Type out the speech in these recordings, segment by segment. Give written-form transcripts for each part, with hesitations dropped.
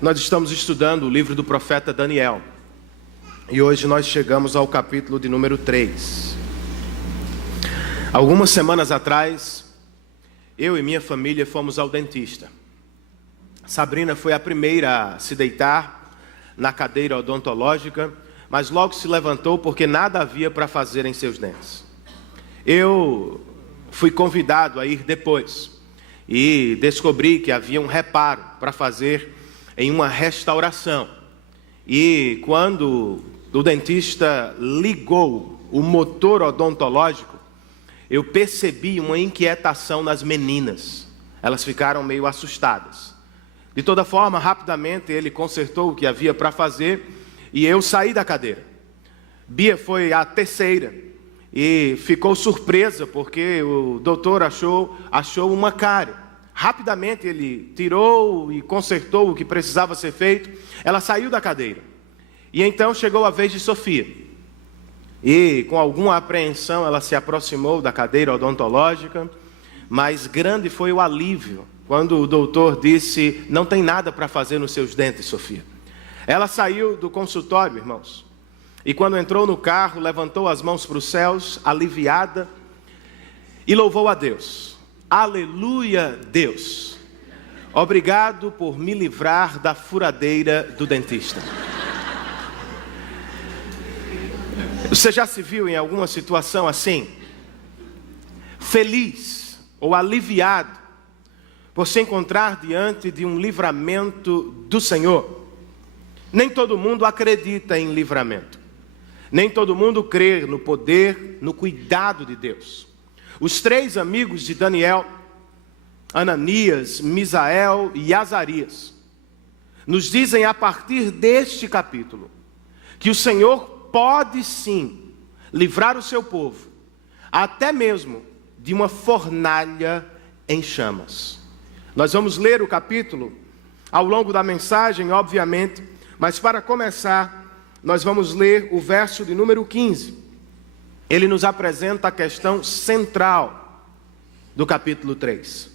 Nós estamos estudando o livro do profeta Daniel. E hoje nós chegamos ao capítulo de número 3. Algumas semanas atrás, eu e minha família fomos ao dentista. Sabrina foi a primeira a se deitar na cadeira odontológica, mas logo se levantou porque nada havia para fazer em seus dentes. Eu fui convidado a ir depois e descobri que havia um reparo para fazer em uma restauração. E quando o dentista ligou o motor odontológico, eu percebi uma inquietação nas meninas. Elas ficaram meio assustadas. De toda forma, rapidamente ele consertou o que havia para fazer e eu saí da cadeira. Bia foi a terceira e ficou surpresa porque o doutor achou uma cárie. Rapidamente ele tirou e consertou o que precisava ser feito. Ela saiu da cadeira. E então chegou a vez de Sofia. E com alguma apreensão ela se aproximou da cadeira odontológica, mas grande foi o alívio quando o doutor disse: não tem nada para fazer nos seus dentes, Sofia. Ela saiu do consultório, irmãos, e quando entrou no carro, levantou as mãos para os céus, aliviada, e louvou a Deus. Aleluia, Deus. Obrigado por me livrar da furadeira do dentista. Você já se viu em alguma situação assim? Feliz ou aliviado por se encontrar diante de um livramento do Senhor? Nem todo mundo acredita em livramento. Nem todo mundo crê no poder, no cuidado de Deus. Os 3 amigos de Daniel, Ananias, Misael e Azarias, nos dizem a partir deste capítulo que o Senhor pode sim livrar o seu povo, até mesmo de uma fornalha em chamas. Nós vamos ler o capítulo ao longo da mensagem, obviamente, mas para começar, nós vamos ler o verso de número 15. Ele nos apresenta a questão central do capítulo 3.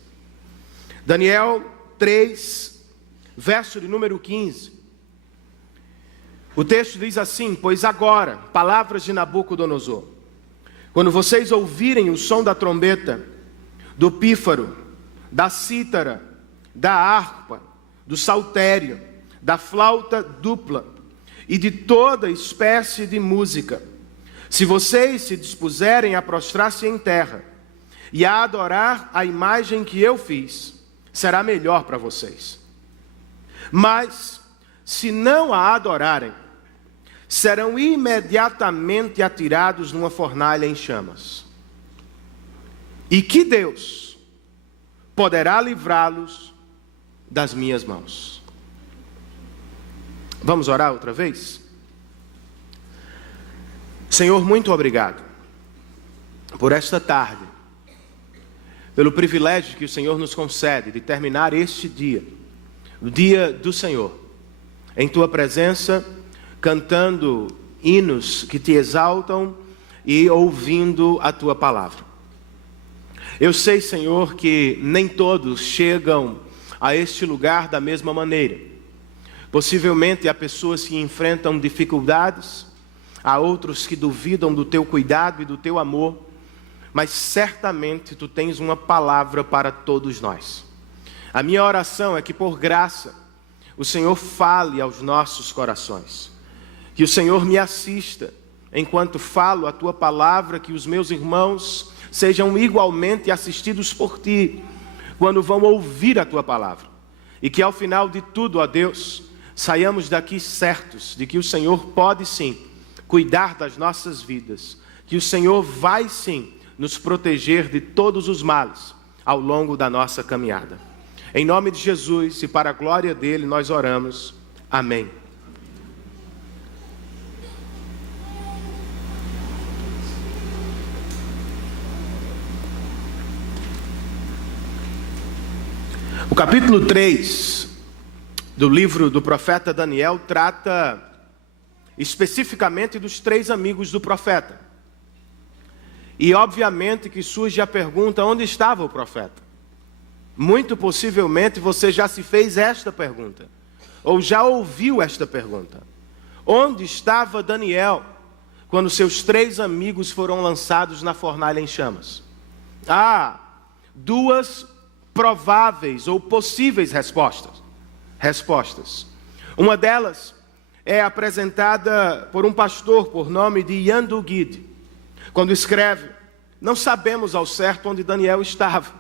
Daniel 3, verso de número 15. O texto diz assim: pois agora, palavras de Nabucodonosor, quando vocês ouvirem o som da trombeta, do pífaro, da cítara, da harpa, do saltério, da flauta dupla e de toda espécie de música, se vocês se dispuserem a prostrar-se em terra e a adorar a imagem que eu fiz, será melhor para vocês. Mas, se não a adorarem, serão imediatamente atirados numa fornalha em chamas. E que Deus poderá livrá-los das minhas mãos. Vamos orar outra vez? Senhor, muito obrigado por esta tarde, pelo privilégio que o Senhor nos concede de terminar este dia, o dia do Senhor, em Tua presença, cantando hinos que te exaltam e ouvindo a Tua palavra. Eu sei, Senhor, que nem todos chegam a este lugar da mesma maneira. Possivelmente há pessoas que enfrentam dificuldades, há outros que duvidam do Teu cuidado e do Teu amor, mas certamente Tu tens uma palavra para todos nós. A minha oração é que, por graça, o Senhor fale aos nossos corações. Que o Senhor me assista enquanto falo a Tua palavra, que os meus irmãos sejam igualmente assistidos por Ti quando vão ouvir a Tua palavra. E que ao final de tudo, ó Deus, saiamos daqui certos de que o Senhor pode sim cuidar das nossas vidas, que o Senhor vai sim nos proteger de todos os males ao longo da nossa caminhada. Em nome de Jesus e para a glória dele nós oramos. Amém. O capítulo 3 do livro do profeta Daniel trata especificamente dos 3 amigos do profeta. E obviamente que surge a pergunta: onde estava o profeta? Muito possivelmente você já se fez esta pergunta: ou já ouviu esta pergunta: onde estava Daniel quando seus 3 amigos foram lançados na fornalha em chamas? Há 2 prováveis ou possíveis respostas. Uma delas é apresentada por um pastor por nome de Yandu Gide, quando escreve: não sabemos ao certo onde Daniel estava.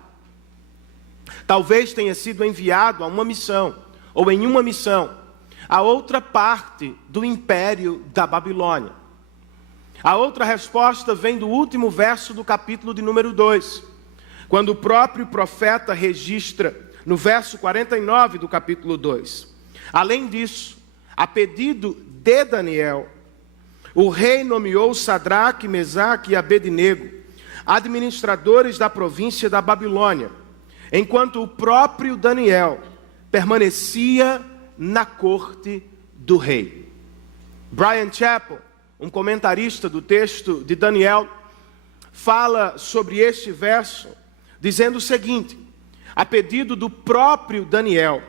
Talvez tenha sido enviado a uma missão, ou em uma missão, a outra parte do império da Babilônia. A outra resposta vem do último verso do capítulo de número 2, quando o próprio profeta registra no verso 49 do capítulo 2. Além disso, a pedido de Daniel, o rei nomeou Sadraque, Mesaque e Abednego administradores da província da Babilônia, enquanto o próprio Daniel permanecia na corte do rei. Bryan Chapell, um comentarista do texto de Daniel, fala sobre este verso, dizendo o seguinte: a pedido do próprio Daniel,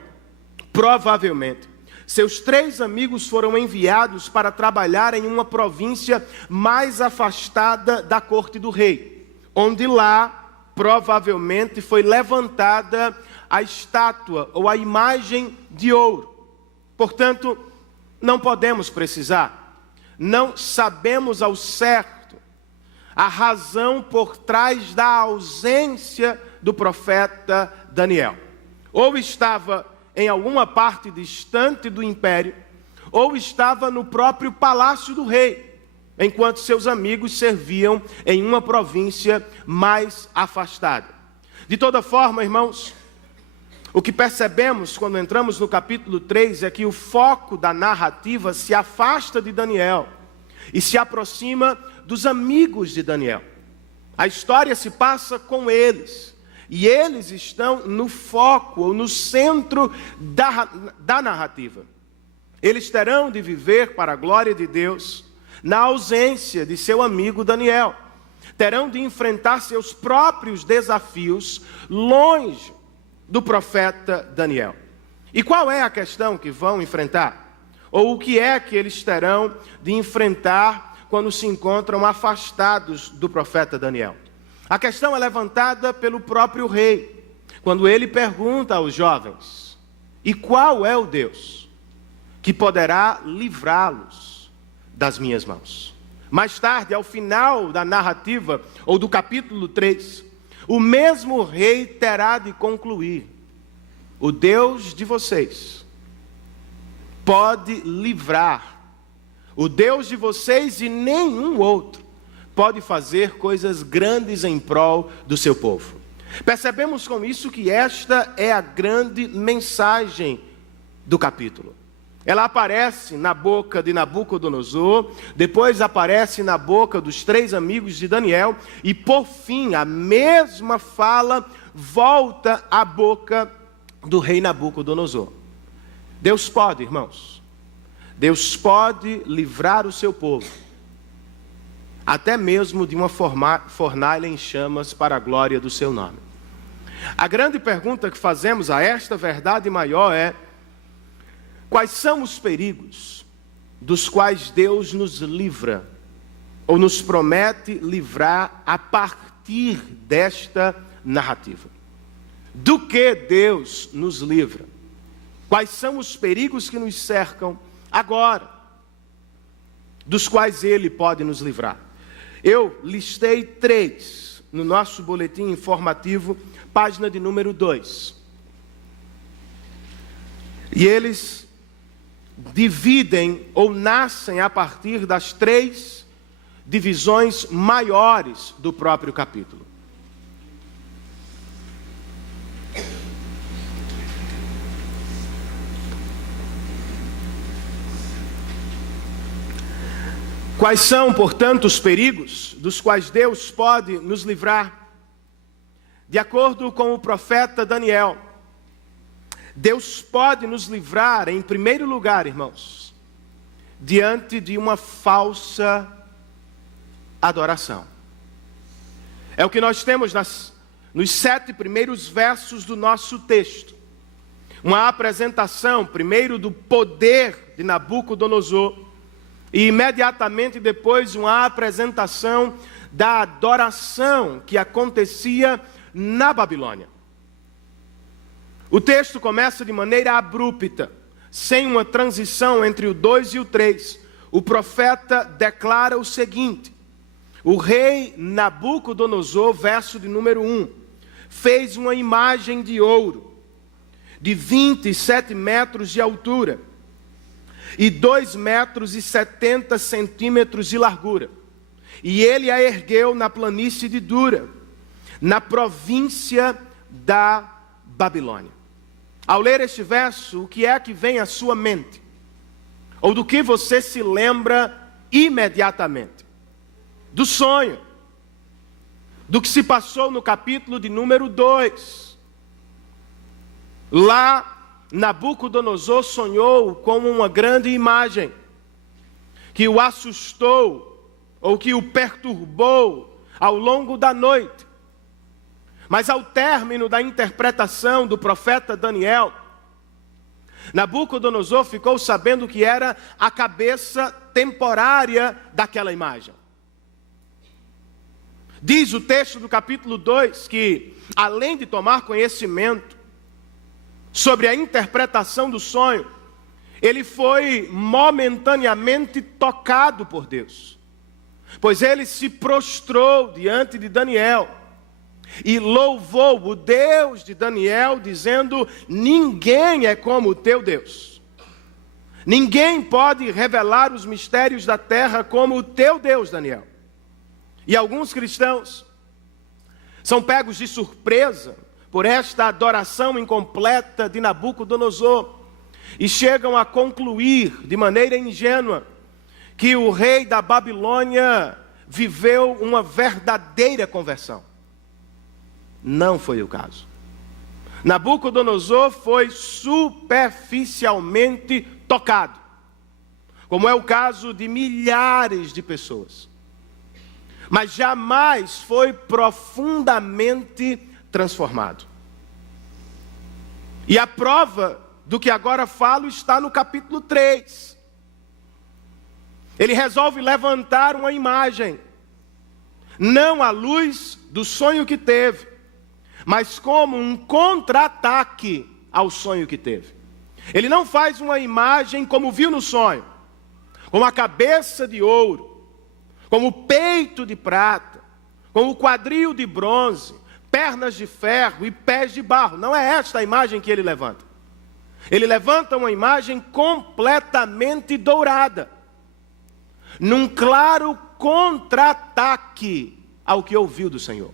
provavelmente, seus 3 amigos foram enviados para trabalhar em uma província mais afastada da corte do rei, onde lá, provavelmente, foi levantada a estátua ou a imagem de ouro. Portanto, não podemos precisar, não sabemos ao certo a razão por trás da ausência do profeta Daniel. Ou estava em alguma parte distante do império, ou estava no próprio palácio do rei, enquanto seus amigos serviam em uma província mais afastada. De toda forma, irmãos, o que percebemos quando entramos no capítulo 3 é que o foco da narrativa se afasta de Daniel e se aproxima dos amigos de Daniel. A história se passa com eles, e eles estão no foco, ou no centro da narrativa. Eles terão de viver para a glória de Deus na ausência de seu amigo Daniel. Terão de enfrentar seus próprios desafios longe do profeta Daniel. E qual é a questão que vão enfrentar? Ou o que é que eles terão de enfrentar quando se encontram afastados do profeta Daniel? A questão é levantada pelo próprio rei, quando ele pergunta aos jovens: e qual é o Deus que poderá livrá-los das minhas mãos? Mais tarde, ao final da narrativa, ou do capítulo 3, o mesmo rei terá de concluir: o Deus de vocês pode livrar, o Deus de vocês e nenhum outro pode fazer coisas grandes em prol do seu povo. Percebemos com isso que esta é a grande mensagem do capítulo. Ela aparece na boca de Nabucodonosor, depois aparece na boca dos 3 amigos de Daniel, e por fim, a mesma fala volta à boca do rei Nabucodonosor. Deus pode, irmãos, Deus pode livrar o seu povo, até mesmo de uma fornalha em chamas para a glória do seu nome. A grande pergunta que fazemos a esta verdade maior é: quais são os perigos dos quais Deus nos livra, ou nos promete livrar a partir desta narrativa? Do que Deus nos livra? Quais são os perigos que nos cercam agora, dos quais Ele pode nos livrar? Eu listei 3 no nosso boletim informativo, página de número 2. E eles dividem ou nascem a partir das 3 divisões maiores do próprio capítulo. Quais são, portanto, os perigos dos quais Deus pode nos livrar? De acordo com o profeta Daniel, Deus pode nos livrar, em primeiro lugar, irmãos, diante de uma falsa adoração. É o que nós temos nos 7 primeiros versos do nosso texto. uma apresentação, primeiro do poder de Nabucodonosor, e imediatamente depois uma apresentação da adoração que acontecia na Babilônia. O texto começa de maneira abrupta, sem uma transição entre o 2 e o 3. O profeta declara o seguinte: o rei Nabucodonosor, verso de número 1, fez uma imagem de ouro, de 27 metros de altura, e 2 metros e 70 centímetros de largura. E ele a ergueu na planície de Dura, na província da Babilônia. Ao ler este verso, o que é que vem à sua mente? Ou do que você se lembra imediatamente? Do sonho, do que se passou no capítulo de número 2. Lá, Nabucodonosor sonhou com uma grande imagem que o assustou ou que o perturbou ao longo da noite. Mas ao término da interpretação do profeta Daniel, Nabucodonosor ficou sabendo que era a cabeça temporária daquela imagem. Diz o texto do capítulo 2 que, além de tomar conhecimento sobre a interpretação do sonho, ele foi momentaneamente tocado por Deus, pois ele se prostrou diante de Daniel e louvou o Deus de Daniel, dizendo: ninguém é como o teu Deus, ninguém pode revelar os mistérios da terra como o teu Deus, Daniel. E alguns cristãos são pegos de surpresa por esta adoração incompleta de Nabucodonosor e chegam a concluir de maneira ingênua que o rei da Babilônia viveu uma verdadeira conversão. Não foi o caso. Nabucodonosor foi superficialmente tocado, como é o caso de milhares de pessoas, mas jamais foi profundamente transformado. E a prova do que agora falo está no capítulo 3. Ele resolve levantar uma imagem, não à luz do sonho que teve, mas como um contra-ataque ao sonho que teve. Ele não faz uma imagem como viu no sonho, com a cabeça de ouro, com o peito de prata, com o quadril de bronze, pernas de ferro e pés de barro. Não é esta a imagem que ele levanta. Ele levanta uma imagem completamente dourada, num claro contra-ataque ao que ouviu do Senhor.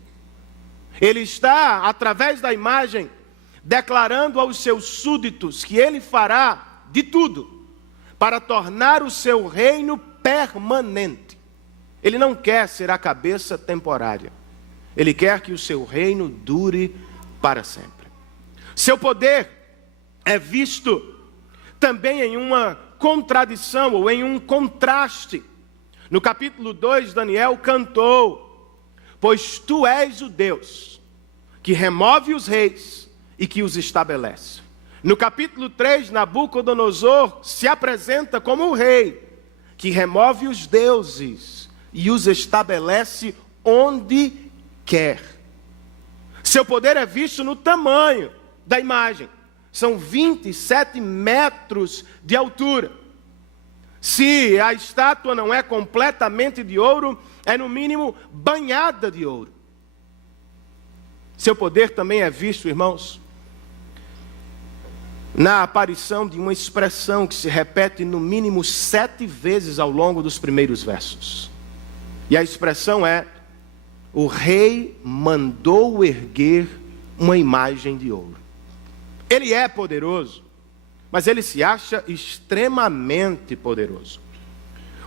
Ele está, através da imagem, declarando aos seus súditos que ele fará de tudo para tornar o seu reino permanente. Ele não quer ser a cabeça temporária. Ele quer que o seu reino dure para sempre. Seu poder é visto também em uma contradição ou em um contraste. No capítulo 2, Daniel cantou: pois tu és o Deus que remove os reis e que os estabelece. No capítulo 3, Nabucodonosor se apresenta como o rei que remove os deuses e os estabelece onde quer. Seu poder é visto no tamanho da imagem. São 27 metros de altura. Se a estátua não é completamente de ouro, é no mínimo banhada de ouro. Seu poder também é visto, irmãos, na aparição de uma expressão que se repete no mínimo 7 vezes ao longo dos primeiros versos. E a expressão é: o rei mandou erguer uma imagem de ouro. Ele é poderoso, mas ele se acha extremamente poderoso.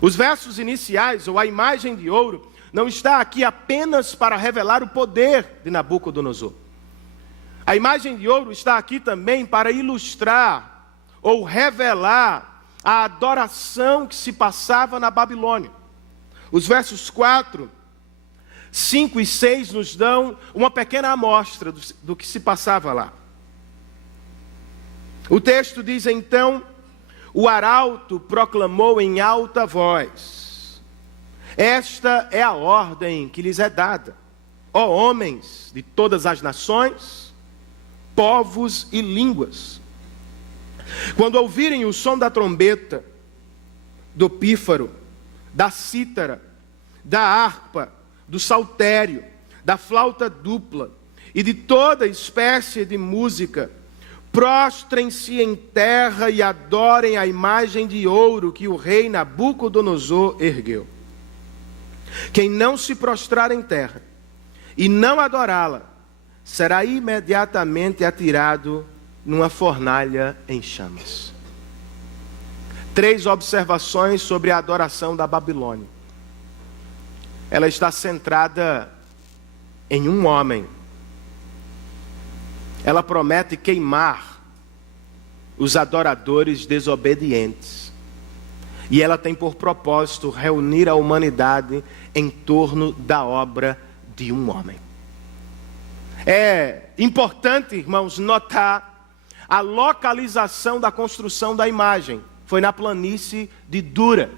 Os versos iniciais, ou a imagem de ouro, não está aqui apenas para revelar o poder de Nabucodonosor. A imagem de ouro está aqui também para ilustrar ou revelar a adoração que se passava na Babilônia. Os versos 4, 5 e 6 nos dão uma pequena amostra do que se passava lá. O texto diz então: o arauto proclamou em alta voz: esta é a ordem que lhes é dada, ó homens de todas as nações, povos e línguas. Quando ouvirem o som da trombeta, do pífaro, da cítara, da harpa, do saltério, da flauta dupla e de toda espécie de música, prostrem-se em terra e adorem a imagem de ouro que o rei Nabucodonosor ergueu. Quem não se prostrar em terra e não adorá-la, será imediatamente atirado numa fornalha em chamas. 3 observações sobre a adoração da Babilônia. Ela está centrada em um homem. Ela promete queimar os adoradores desobedientes. E ela tem por propósito reunir a humanidade em torno da obra de um homem. É importante, irmãos, notar a localização da construção da imagem. Foi na planície de Dura.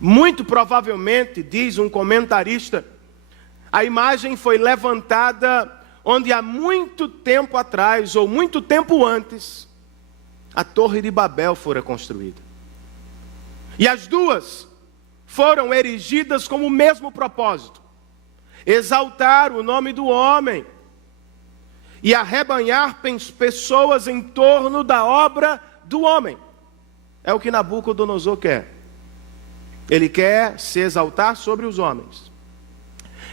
Muito provavelmente, diz um comentarista, a imagem foi levantada onde há muito tempo atrás, ou muito tempo antes, a Torre de Babel fora construída. E as duas foram erigidas com o mesmo propósito: exaltar o nome do homem e arrebanhar pessoas em torno da obra do homem. É o que Nabucodonosor quer. Ele quer se exaltar sobre os homens.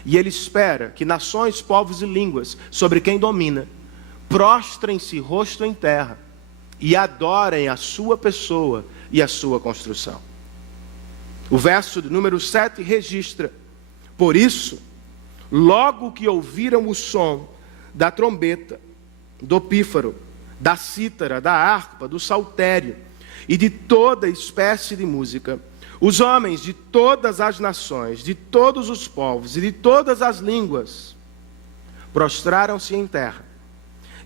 E ele espera que nações, povos e línguas, sobre quem domina, prostrem-se rosto em terra e adorem a sua pessoa e a sua construção. O verso de número 7 registra: por isso, logo que ouviram o som da trombeta, do pífaro, da cítara, da harpa, do saltério e de toda espécie de música, os homens de todas as nações, de todos os povos e de todas as línguas prostraram-se em terra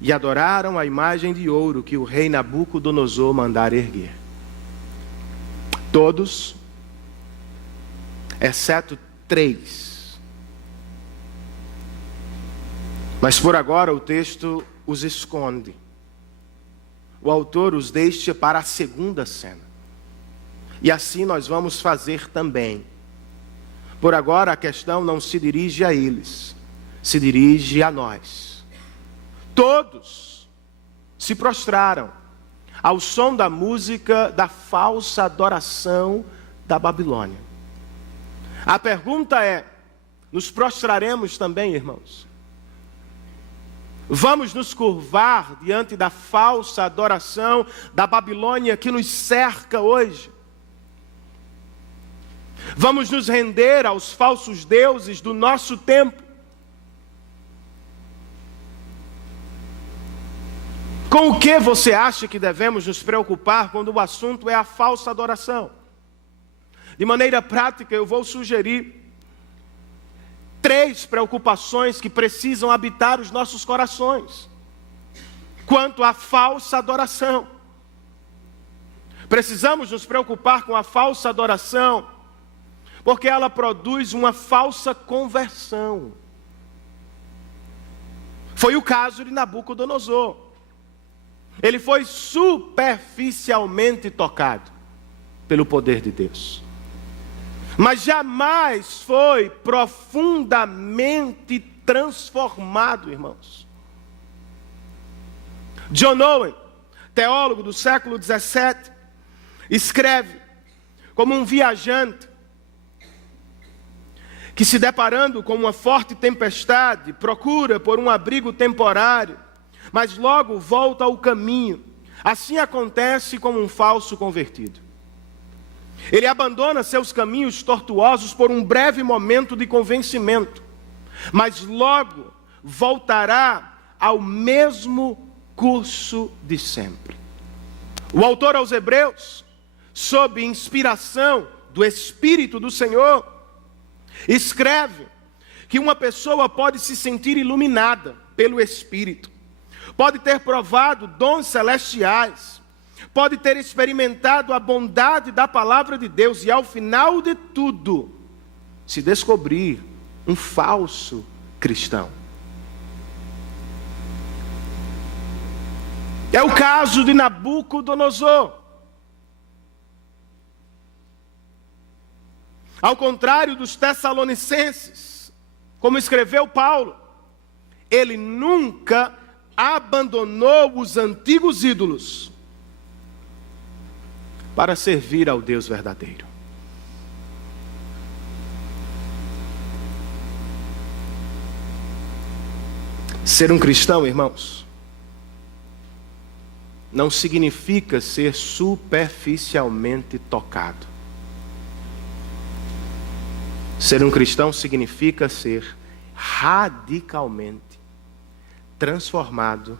e adoraram a imagem de ouro que o rei Nabucodonosor mandara erguer. Todos, exceto 3. Mas por agora o texto os esconde. O autor os deixa para a segunda cena. E assim nós vamos fazer também. Por agora a questão não se dirige a eles, se dirige a nós. Todos se prostraram ao som da música da falsa adoração da Babilônia. A pergunta é: nos prostraremos também, irmãos? Vamos nos curvar diante da falsa adoração da Babilônia que nos cerca hoje? Vamos nos render aos falsos deuses do nosso tempo? Com o que você acha que devemos nos preocupar quando o assunto é a falsa adoração? De maneira prática, eu vou sugerir 3 preocupações que precisam habitar os nossos corações quanto à falsa adoração. Precisamos nos preocupar com a falsa adoração porque ela produz uma falsa conversão. Foi o caso de Nabucodonosor. Ele foi superficialmente tocado pelo poder de Deus, mas jamais foi profundamente transformado, irmãos. John Owen, teólogo do século 17, escreve como um viajante que, se deparando com uma forte tempestade, procura por um abrigo temporário, mas logo volta ao caminho. Assim acontece com um falso convertido. Ele abandona seus caminhos tortuosos por um breve momento de convencimento, mas logo voltará ao mesmo curso de sempre. O autor aos Hebreus, sob inspiração do Espírito do Senhor, escreve que uma pessoa pode se sentir iluminada pelo Espírito, pode ter provado dons celestiais, pode ter experimentado a bondade da palavra de Deus e ao final de tudo, se descobrir um falso cristão. É o caso de Nabucodonosor. Ao contrário dos Tessalonicenses, como escreveu Paulo, ele nunca abandonou os antigos ídolos para servir ao Deus verdadeiro. Ser um cristão, irmãos, não significa ser superficialmente tocado. Ser um cristão significa ser radicalmente transformado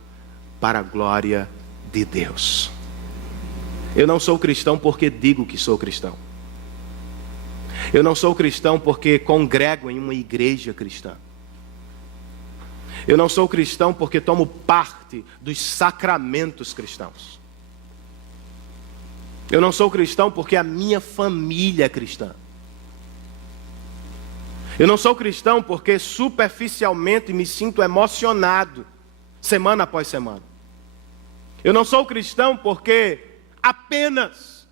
para a glória de Deus. Eu não sou cristão porque digo que sou cristão. Eu não sou cristão porque congrego em uma igreja cristã. Eu não sou cristão porque tomo parte dos sacramentos cristãos. Eu não sou cristão porque a minha família é cristã. Eu não sou cristão porque superficialmente me sinto emocionado semana após semana. Eu não sou cristão porque apenas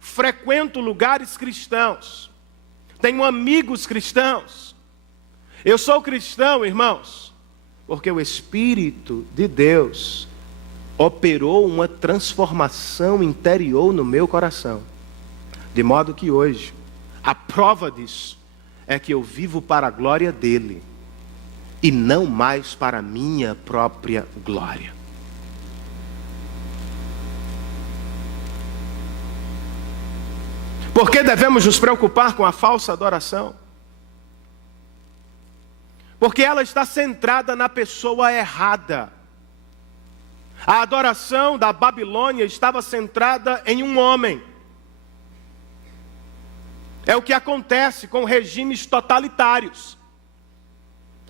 frequento lugares cristãos, tenho amigos cristãos. Eu sou cristão, irmãos, porque o Espírito de Deus operou uma transformação interior no meu coração, de modo que hoje, a prova disso é que eu vivo para a glória dele e não mais para a minha própria glória. Por que devemos nos preocupar com a falsa adoração? Porque ela está centrada na pessoa errada. A adoração da Babilônia estava centrada em um homem. É o que acontece com regimes totalitários.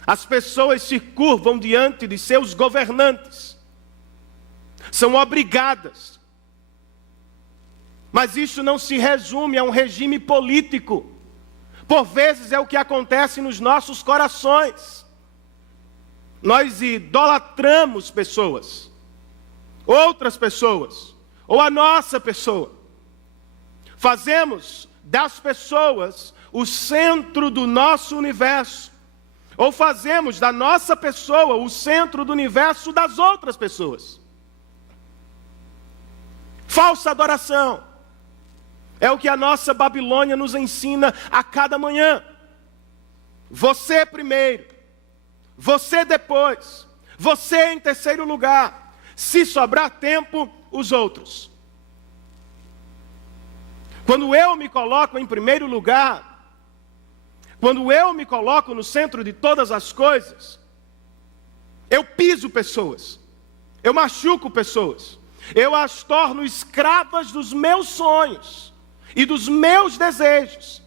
As pessoas se curvam diante de seus governantes. São obrigadas. Mas isso não se resume a um regime político. Por vezes é o que acontece nos nossos corações. Nós idolatramos pessoas, outras pessoas, ou a nossa pessoa. Fazemos das pessoas o centro do nosso universo, ou fazemos da nossa pessoa o centro do universo das outras pessoas. Falsa adoração é o que a nossa Babilônia nos ensina a cada manhã. Você primeiro, você depois, você em terceiro lugar, se sobrar tempo, os outros. Quando eu me coloco em primeiro lugar, quando eu me coloco no centro de todas as coisas, eu piso pessoas, eu machuco pessoas, eu as torno escravas dos meus sonhos e dos meus desejos.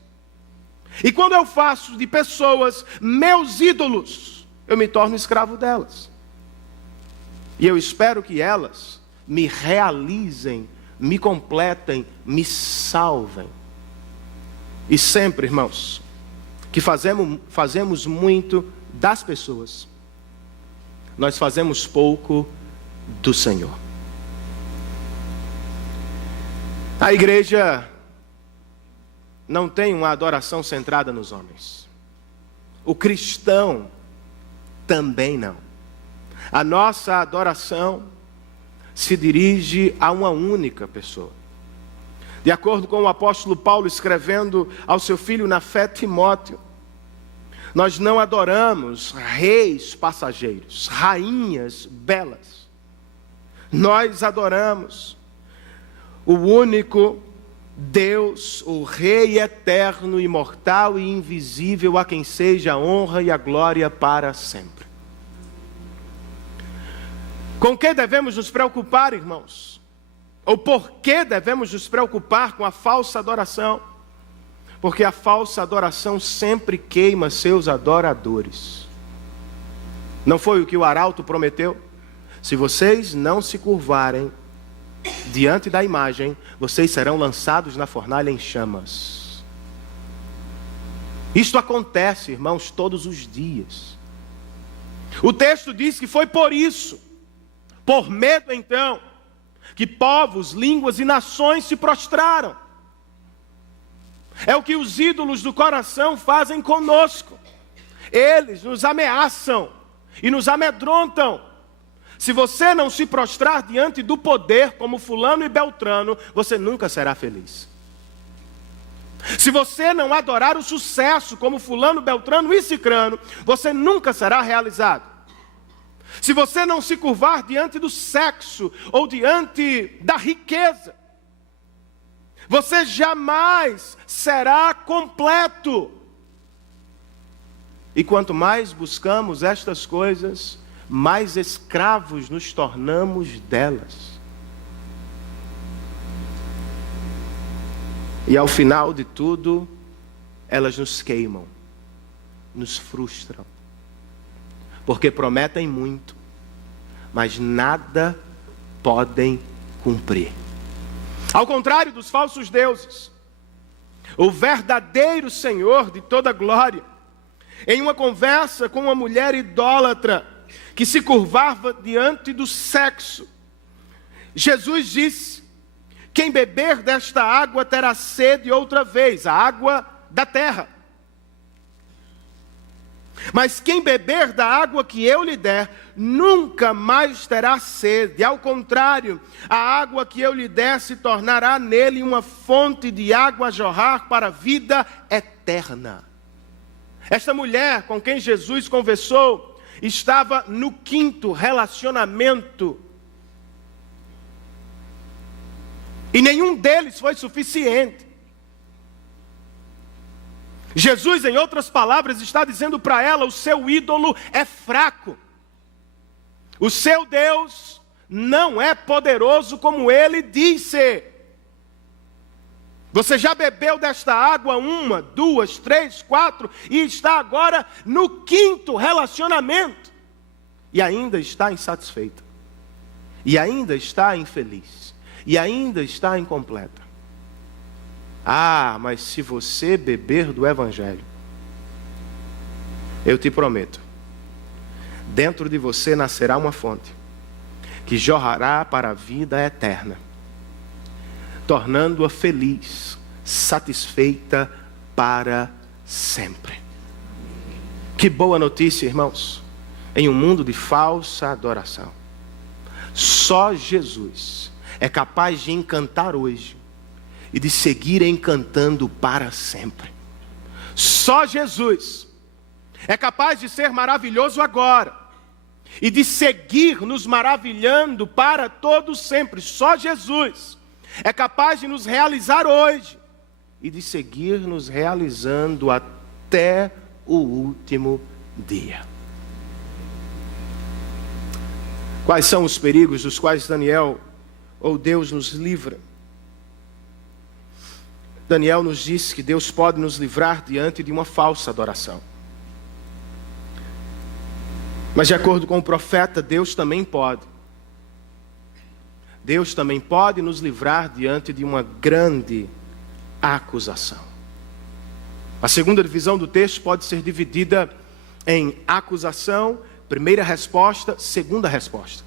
E quando eu faço de pessoas meus ídolos, eu me torno escravo delas. E eu espero que elas me realizem, me completem, me salvem. E sempre, irmãos, que fazemos muito das pessoas, nós fazemos pouco do Senhor. A igreja não tem uma adoração centrada nos homens. O cristão também não. A nossa adoração se dirige a uma única pessoa. De acordo com o apóstolo Paulo escrevendo ao seu filho na fé Timóteo, nós não adoramos reis passageiros, rainhas belas. Nós adoramos o único Deus, o Rei eterno, imortal e invisível, a quem seja a honra e a glória para sempre. Com que devemos nos preocupar, irmãos? Ou por que devemos nos preocupar com a falsa adoração? Porque a falsa adoração sempre queima seus adoradores. Não foi o que o arauto prometeu? Se vocês não se curvarem diante da imagem, vocês serão lançados na fornalha em chamas. Isto acontece, irmãos, todos os dias. O texto diz que foi por isso, por medo então, que povos, línguas e nações se prostraram. É o que os ídolos do coração fazem conosco. Eles nos ameaçam e nos amedrontam. Se você não se prostrar diante do poder, como fulano e beltrano, você nunca será feliz. Se você não adorar o sucesso, como fulano, beltrano e cicrano, você nunca será realizado. Se você não se curvar diante do sexo ou diante da riqueza, você jamais será completo. E quanto mais buscamos estas coisas, mais escravos nos tornamos delas. E ao final de tudo, elas nos queimam, nos frustram. Porque prometem muito, mas nada podem cumprir. Ao contrário dos falsos deuses, o verdadeiro Senhor de toda glória, em uma conversa com uma mulher idólatra, que se curvava diante do sexo, Jesus disse: quem beber desta água terá sede outra vez, a água da terra. Mas quem beber da água que eu lhe der, nunca mais terá sede. Ao contrário, a água que eu lhe der se tornará nele uma fonte de água a jorrar para a vida eterna. Esta mulher com quem Jesus conversou estava no 5º relacionamento. E nenhum deles foi suficiente. Jesus, em outras palavras, está dizendo para ela: o seu ídolo é fraco. O seu Deus não é poderoso como ele disse. Você já bebeu desta água 1, 2, 3, 4 e está agora no 5º relacionamento. E ainda está insatisfeita. E ainda está infeliz. E ainda está incompleta. Ah, mas se você beber do Evangelho, eu te prometo, dentro de você nascerá uma fonte que jorrará para a vida eterna, tornando-a feliz, satisfeita para sempre. Que boa notícia, irmãos, em um mundo de falsa adoração. Só Jesus é capaz de encantar hoje e de seguir encantando para sempre. Só Jesus é capaz de ser maravilhoso agora e de seguir nos maravilhando para todo sempre. Só Jesus é capaz de nos realizar hoje e de seguir nos realizando até o último dia. Quais são os perigos dos quais Daniel ou Deus nos livra? Daniel nos diz que Deus pode nos livrar diante de uma falsa adoração. Mas de acordo com o profeta, Deus também pode. Deus também pode nos livrar diante de uma grande acusação. A segunda divisão do texto pode ser dividida em acusação, primeira resposta, segunda resposta.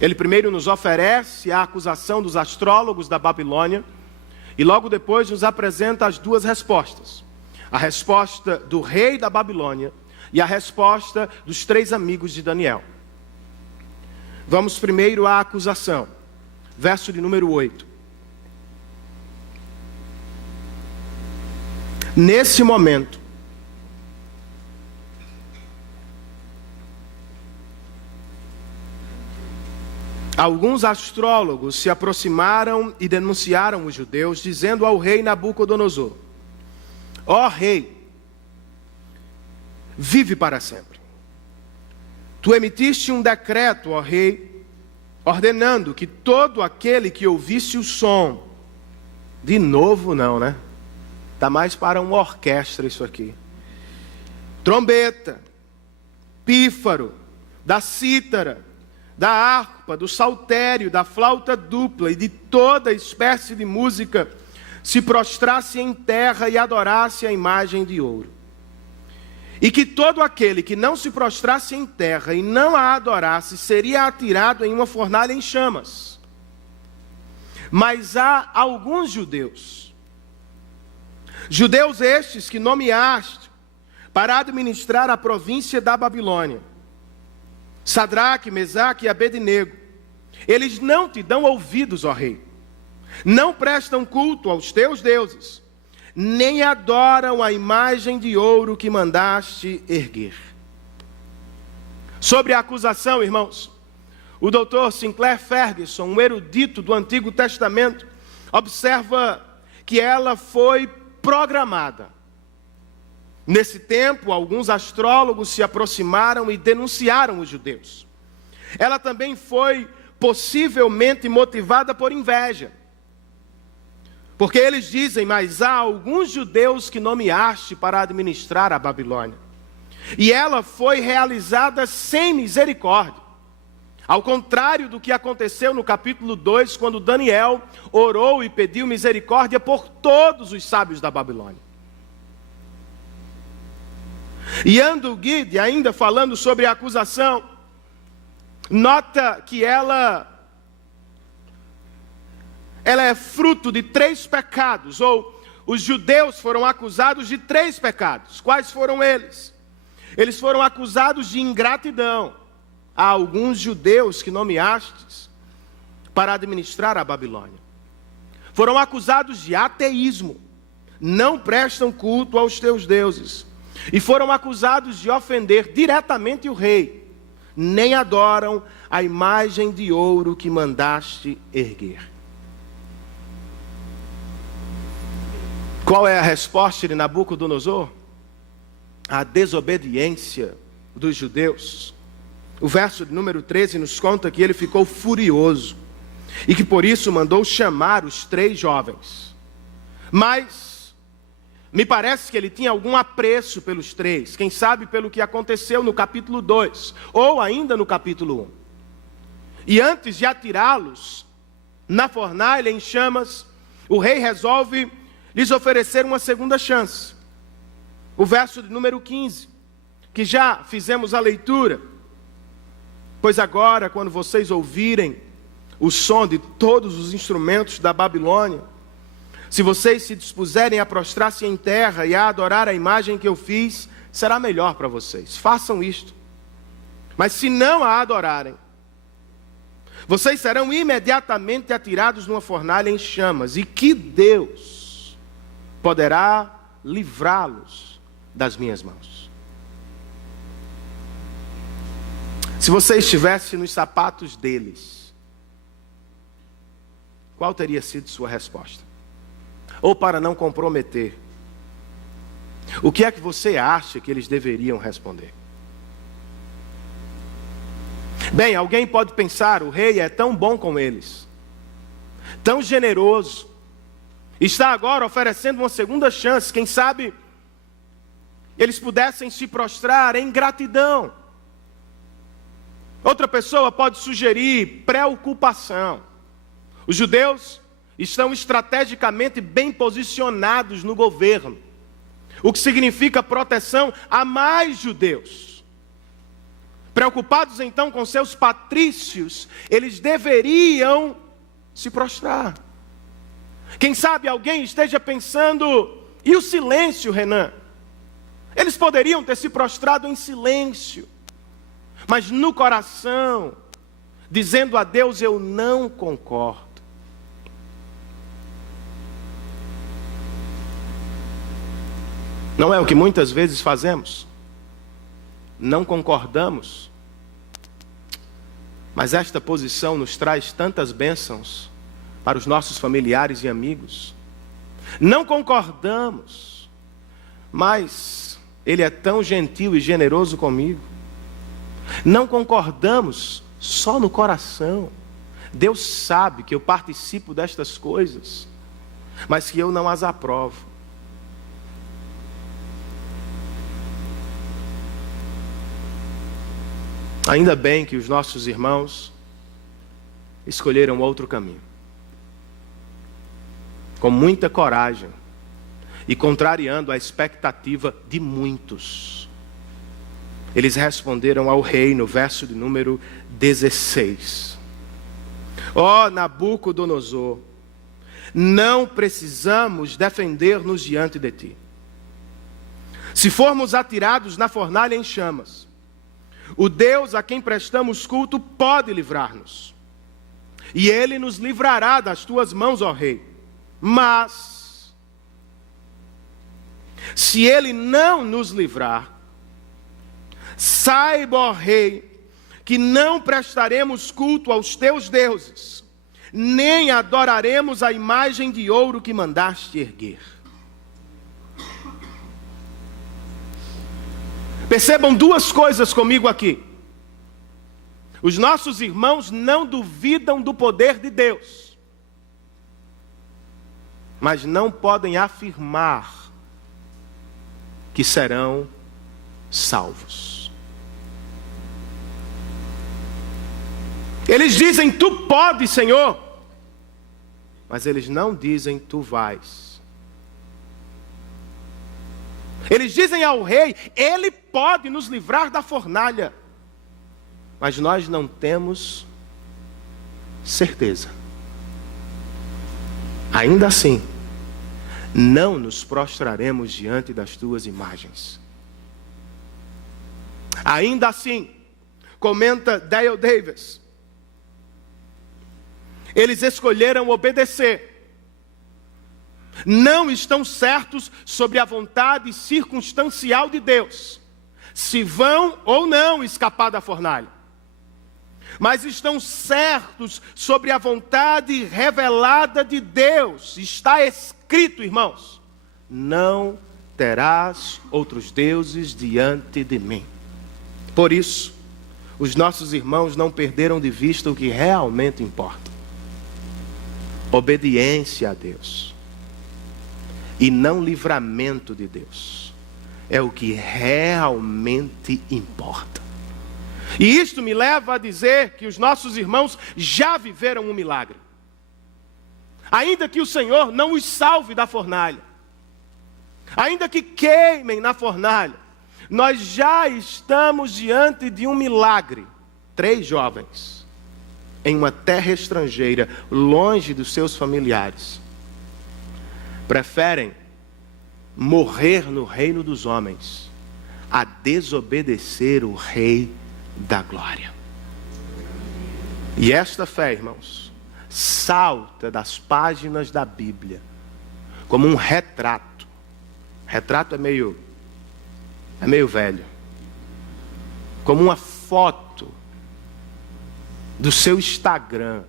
Ele primeiro nos oferece a acusação dos astrólogos da Babilônia e logo depois nos apresenta as duas respostas. A resposta do rei da Babilônia e a resposta dos 3 amigos de Daniel. Vamos primeiro à acusação. Verso de número 8. Nesse momento, alguns astrólogos se aproximaram e denunciaram os judeus, dizendo ao rei Nabucodonosor: ó rei, vive para sempre. Tu emitiste um decreto, ó rei, ordenando que todo aquele que ouvisse o som, de novo não, né? Está mais para uma orquestra isso aqui. Trombeta, pífaro, da cítara, da harpa, do saltério, da flauta dupla e de toda espécie de música, se prostrasse em terra e adorasse a imagem de ouro. E que todo aquele que não se prostrasse em terra e não a adorasse, seria atirado em uma fornalha em chamas. Mas há alguns judeus estes que nomeaste para administrar a província da Babilônia, Sadraque, Mesaque e Abednego. Eles não te dão ouvidos, ó rei, não prestam culto aos teus deuses, nem adoram a imagem de ouro que mandaste erguer. Sobre a acusação, irmãos, o Dr. Sinclair Ferguson, um erudito do Antigo Testamento, observa que ela foi programada. Nesse tempo, alguns astrólogos se aproximaram e denunciaram os judeus. Ela também foi possivelmente motivada por inveja. Porque eles dizem, mas há alguns judeus que nomeaste para administrar a Babilônia. E ela foi realizada sem misericórdia. Ao contrário do que aconteceu no capítulo 2, quando Daniel orou e pediu misericórdia por todos os sábios da Babilônia. E Andrew Guide, ainda falando sobre a acusação, nota que ela é fruto de 3 pecados, ou os judeus foram acusados de 3 pecados. Quais foram eles? Eles foram acusados de ingratidão a alguns judeus que nomeastes para administrar a Babilônia. Foram acusados de ateísmo, não prestam culto aos teus deuses. E foram acusados de ofender diretamente o rei, nem adoram a imagem de ouro que mandaste erguer. Qual é a resposta de Nabucodonosor? A desobediência dos judeus. O verso de número 13 nos conta que ele ficou furioso e que por isso mandou chamar os 3 jovens. Mas me parece que ele tinha algum apreço pelos 3, quem sabe pelo que aconteceu no capítulo 2, ou ainda no capítulo 1. E antes de atirá-los na fornalha em chamas, o rei resolve lhes oferecer uma segunda chance. O verso de número 15, que já fizemos a leitura. Pois agora, quando vocês ouvirem o som de todos os instrumentos da Babilônia, se vocês se dispuserem a prostrar-se em terra e a adorar a imagem que eu fiz, será melhor para vocês. Façam isto. Mas se não a adorarem, vocês serão imediatamente atirados numa fornalha em chamas. E que Deus poderá livrá-los das minhas mãos. Se você estivesse nos sapatos deles, qual teria sido sua resposta? Ou, para não comprometer, o que é que você acha que eles deveriam responder? Bem, alguém pode pensar, o rei é tão bom com eles, tão generoso, está agora oferecendo uma segunda chance, quem sabe eles pudessem se prostrar em gratidão. Outra pessoa pode sugerir preocupação. Os judeus estão estrategicamente bem posicionados no governo, o que significa proteção a mais judeus. Preocupados então com seus patrícios, eles deveriam se prostrar. Quem sabe alguém esteja pensando, e o silêncio, Renan? Eles poderiam ter se prostrado em silêncio, mas no coração, dizendo a Deus, eu não concordo. Não é o que muitas vezes fazemos? Não concordamos. Mas esta posição nos traz tantas bênçãos para os nossos familiares e amigos. Não concordamos, mas Ele é tão gentil e generoso comigo. Não concordamos só no coração. Deus sabe que eu participo destas coisas, mas que eu não as aprovo. Ainda bem que os nossos irmãos escolheram outro caminho. Com muita coragem e contrariando a expectativa de muitos. Eles responderam ao rei no verso de número 16. Ó Nabucodonosor, não precisamos defender-nos diante de ti. Se formos atirados na fornalha em chamas, o Deus a quem prestamos culto pode livrar-nos. E Ele nos livrará das tuas mãos, ó rei. Mas, se Ele não nos livrar, saiba, ó rei, que não prestaremos culto aos teus deuses, nem adoraremos a imagem de ouro que mandaste erguer. Percebam duas coisas comigo aqui. Os nossos irmãos não duvidam do poder de Deus, mas não podem afirmar que serão salvos. Eles dizem, tu podes, Senhor, mas eles não dizem, tu vais. Eles dizem ao rei, ele pode nos livrar da fornalha, mas nós não temos certeza. Ainda assim, não nos prostraremos diante das tuas imagens. Ainda assim, comenta Dale Davis, eles escolheram obedecer. Não estão certos sobre a vontade circunstancial de Deus, se vão ou não escapar da fornalha. Mas estão certos sobre a vontade revelada de Deus. Está escrito, irmãos, não terás outros deuses diante de mim. Por isso, os nossos irmãos não perderam de vista o que realmente importa. Obediência a Deus. E não livramento de Deus. É o que realmente importa. E isto me leva a dizer que os nossos irmãos já viveram um milagre. Ainda que o Senhor não os salve da fornalha, ainda que queimem na fornalha, nós já estamos diante de um milagre. 3 jovens, em uma terra estrangeira, longe dos seus familiares, preferem morrer no reino dos homens a desobedecer o Rei da Glória. E esta fé, irmãos, salta das páginas da Bíblia como um retrato. Retrato é meio velho. Como uma foto do seu Instagram.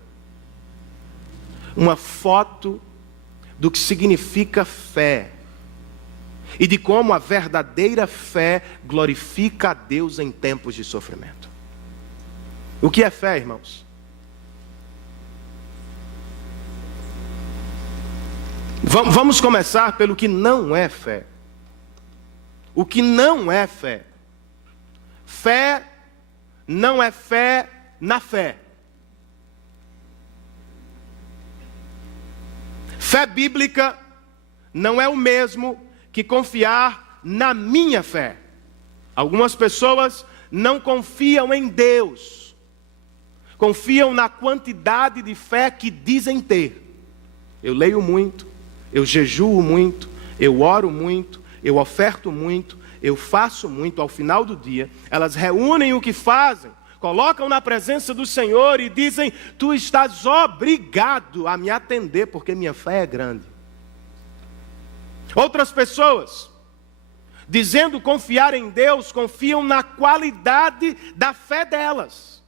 Uma foto do que significa fé e de como a verdadeira fé glorifica a Deus em tempos de sofrimento. O que é fé, irmãos? Vamos começar pelo que não é fé. O que não é fé? Fé não é fé na fé. Fé bíblica não é o mesmo que confiar na minha fé. Algumas pessoas não confiam em Deus, confiam na quantidade de fé que dizem ter. Eu leio muito, eu jejuo muito, eu oro muito, eu oferto muito, eu faço muito. Ao final do dia, elas reúnem o que fazem, colocam na presença do Senhor e dizem, tu estás obrigado a me atender, porque minha fé é grande. Outras pessoas, dizendo confiar em Deus, confiam na qualidade da fé delas.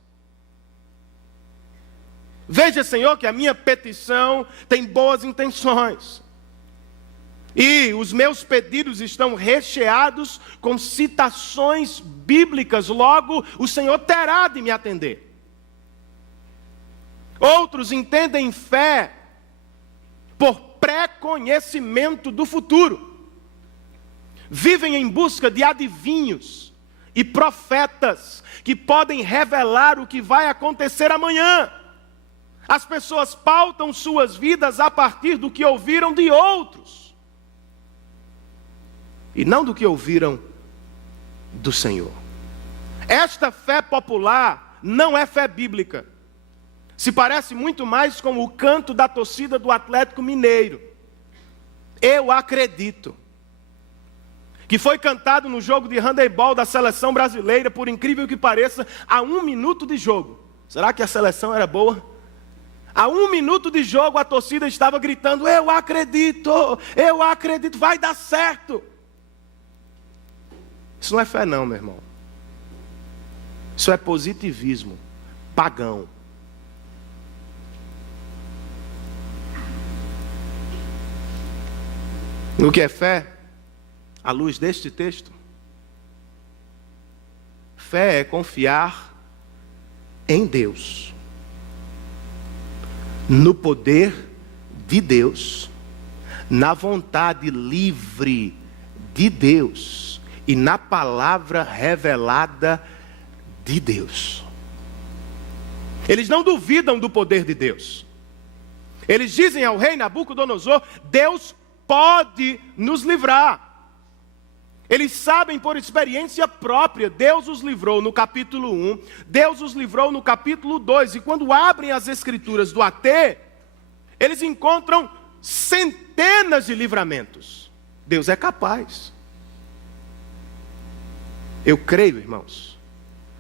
Veja, Senhor, que a minha petição tem boas intenções. E os meus pedidos estão recheados com citações bíblicas, logo o Senhor terá de me atender. Outros entendem fé por pré-conhecimento do futuro. Vivem em busca de adivinhos e profetas que podem revelar o que vai acontecer amanhã. As pessoas pautam suas vidas a partir do que ouviram de outros, e não do que ouviram do Senhor. Esta fé popular não é fé bíblica. Se parece muito mais com o canto da torcida do Atlético Mineiro. Eu acredito. Que foi cantado no jogo de handebol da seleção brasileira, por incrível que pareça, a 1 minuto de jogo. Será que a seleção era boa? A 1 minuto de jogo a torcida estava gritando: eu acredito, vai dar certo. Isso não é fé não, meu irmão. Isso é positivismo pagão. O que é fé, à luz deste texto? Fé é confiar em Deus, no poder de Deus, na vontade livre de Deus e na palavra revelada de Deus. Eles não duvidam do poder de Deus. Eles dizem ao rei Nabucodonosor: Deus pode nos livrar. Eles sabem por experiência própria. Deus os livrou no capítulo 1, Deus os livrou no capítulo 2. E quando abrem as escrituras do AT, eles encontram centenas de livramentos. Deus é capaz. Eu creio, irmãos,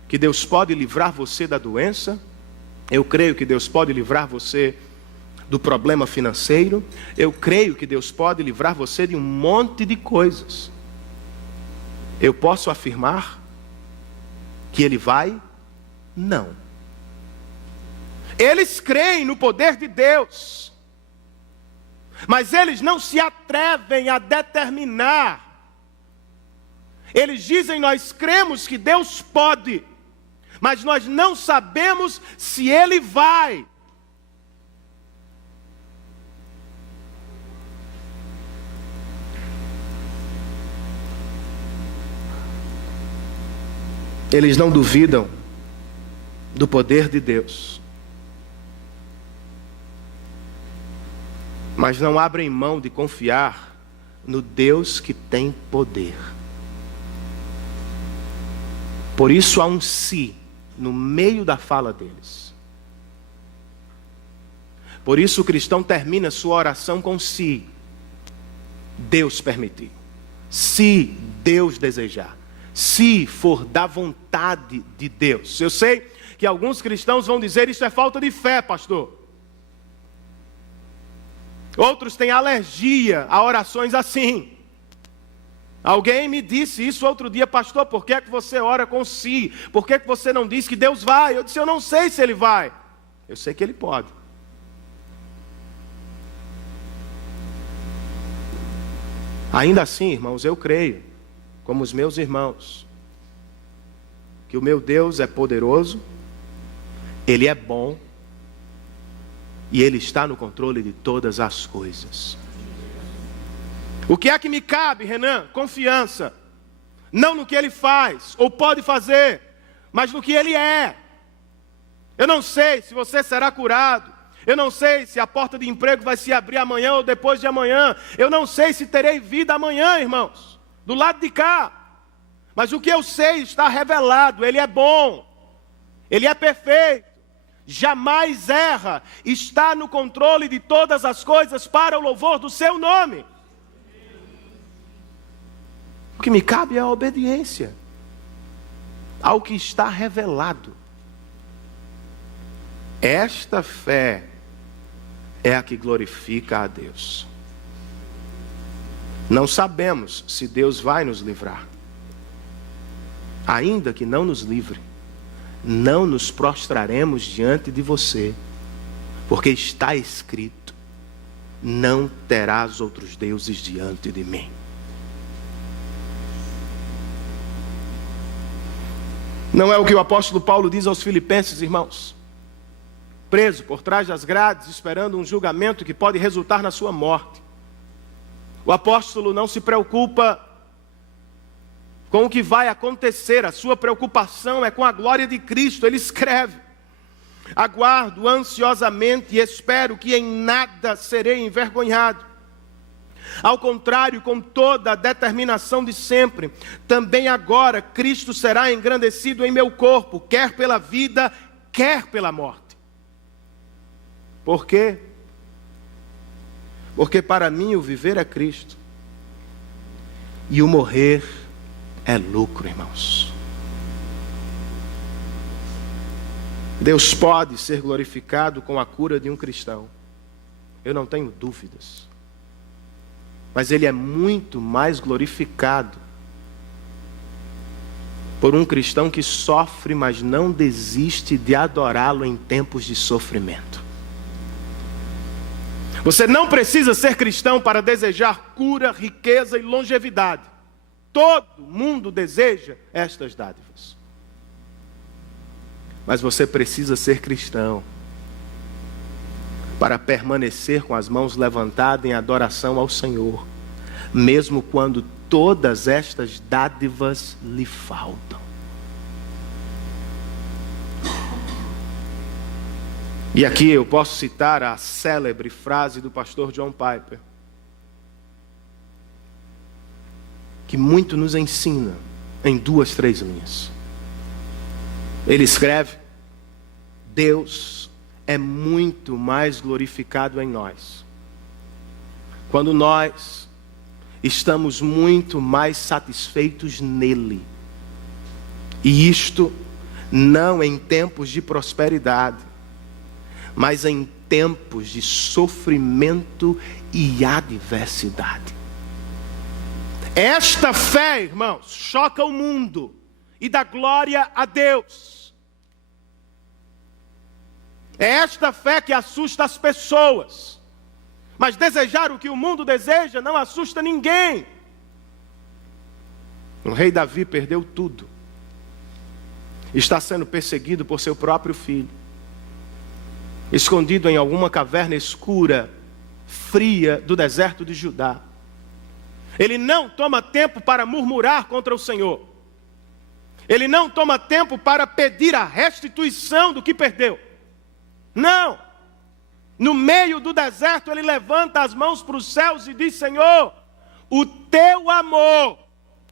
que Deus pode livrar você da doença. Eu creio que Deus pode livrar você do problema financeiro. Eu creio que Deus pode livrar você de um monte de coisas. Eu posso afirmar que Ele vai? Não. Eles creem no poder de Deus, mas eles não se atrevem a determinar. Eles dizem: nós cremos que Deus pode, mas nós não sabemos se Ele vai. Eles não duvidam do poder de Deus, mas não abrem mão de confiar no Deus que tem poder. Por isso há um "se" no meio da fala deles. Por isso o cristão termina sua oração com "se Deus permitir", se Deus desejar, se for da vontade de Deus. Eu sei que alguns cristãos vão dizer: isso é falta de fé, pastor. Outros têm alergia a orações assim. Alguém me disse isso outro dia: pastor, por que é que você ora com "se"? Por que é que você não diz que Deus vai? Eu disse: eu não sei se Ele vai. Eu sei que Ele pode. Ainda assim, irmãos, eu creio, como os meus irmãos, que o meu Deus é poderoso, Ele é bom, e Ele está no controle de todas as coisas. O que é que me cabe, Renan? Confiança. Não no que Ele faz, ou pode fazer, mas no que Ele é. Eu não sei se você será curado. Eu não sei se a porta de emprego vai se abrir amanhã ou depois de amanhã. Eu não sei se terei vida amanhã, irmãos, do lado de cá. Mas o que eu sei está revelado: Ele é bom, Ele é perfeito, jamais erra, está no controle de todas as coisas para o louvor do seu nome. O que me cabe é a obediência ao que está revelado. Esta fé é a que glorifica a Deus. Não sabemos se Deus vai nos livrar. Ainda que não nos livre, não nos prostraremos diante de você, porque está escrito: não terás outros deuses diante de mim. Não é o que o apóstolo Paulo diz aos Filipenses, irmãos? Preso por trás das grades, esperando um julgamento que pode resultar na sua morte. O apóstolo não se preocupa com o que vai acontecer, a sua preocupação é com a glória de Cristo. Ele escreve: aguardo ansiosamente e espero que em nada serei envergonhado. Ao contrário, com toda a determinação de sempre, também agora Cristo será engrandecido em meu corpo, quer pela vida, quer pela morte. Por quê? Porque para mim o viver é Cristo e o morrer é lucro, irmãos. Deus pode ser glorificado com a cura de um cristão, eu não tenho dúvidas. Mas Ele é muito mais glorificado por um cristão que sofre, mas não desiste de adorá-lo em tempos de sofrimento. Você não precisa ser cristão para desejar cura, riqueza e longevidade. Todo mundo deseja estas dádivas. Mas você precisa ser cristão para permanecer com as mãos levantadas em adoração ao Senhor, mesmo quando todas estas dádivas lhe faltam. E aqui eu posso citar a célebre frase do pastor John Piper, que muito nos ensina em 2, 3 linhas. Ele escreve: Deus é muito mais glorificado em nós quando nós estamos muito mais satisfeitos nele. E isto não em tempos de prosperidade, mas em tempos de sofrimento e adversidade. Esta fé, irmãos, choca o mundo e dá glória a Deus. É esta fé que assusta as pessoas. Mas desejar o que o mundo deseja não assusta ninguém. O rei Davi perdeu tudo. Está sendo perseguido por seu próprio filho. Escondido em alguma caverna escura, fria do deserto de Judá. Ele não toma tempo para murmurar contra o Senhor. Ele não toma tempo para pedir a restituição do que perdeu. Não. No meio do deserto ele levanta as mãos para os céus e diz: Senhor, o teu amor,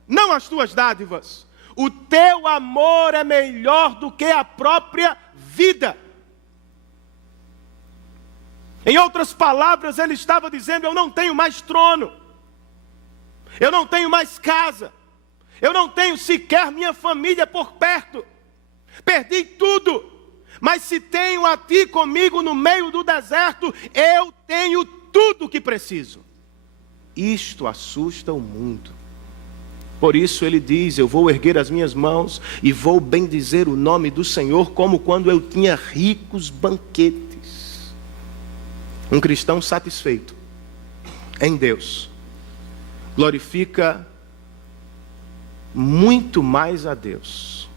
não as tuas dádivas, o teu amor é melhor do que a própria vida. Em outras palavras, ele estava dizendo: eu não tenho mais trono, eu não tenho mais casa, eu não tenho sequer minha família por perto, perdi tudo. Mas se tenho a ti comigo no meio do deserto, eu tenho tudo o que preciso. Isto assusta o mundo. Por isso ele diz: eu vou erguer as minhas mãos e vou bendizer o nome do Senhor, como quando eu tinha ricos banquetes. Um cristão satisfeito em Deus glorifica muito mais a Deus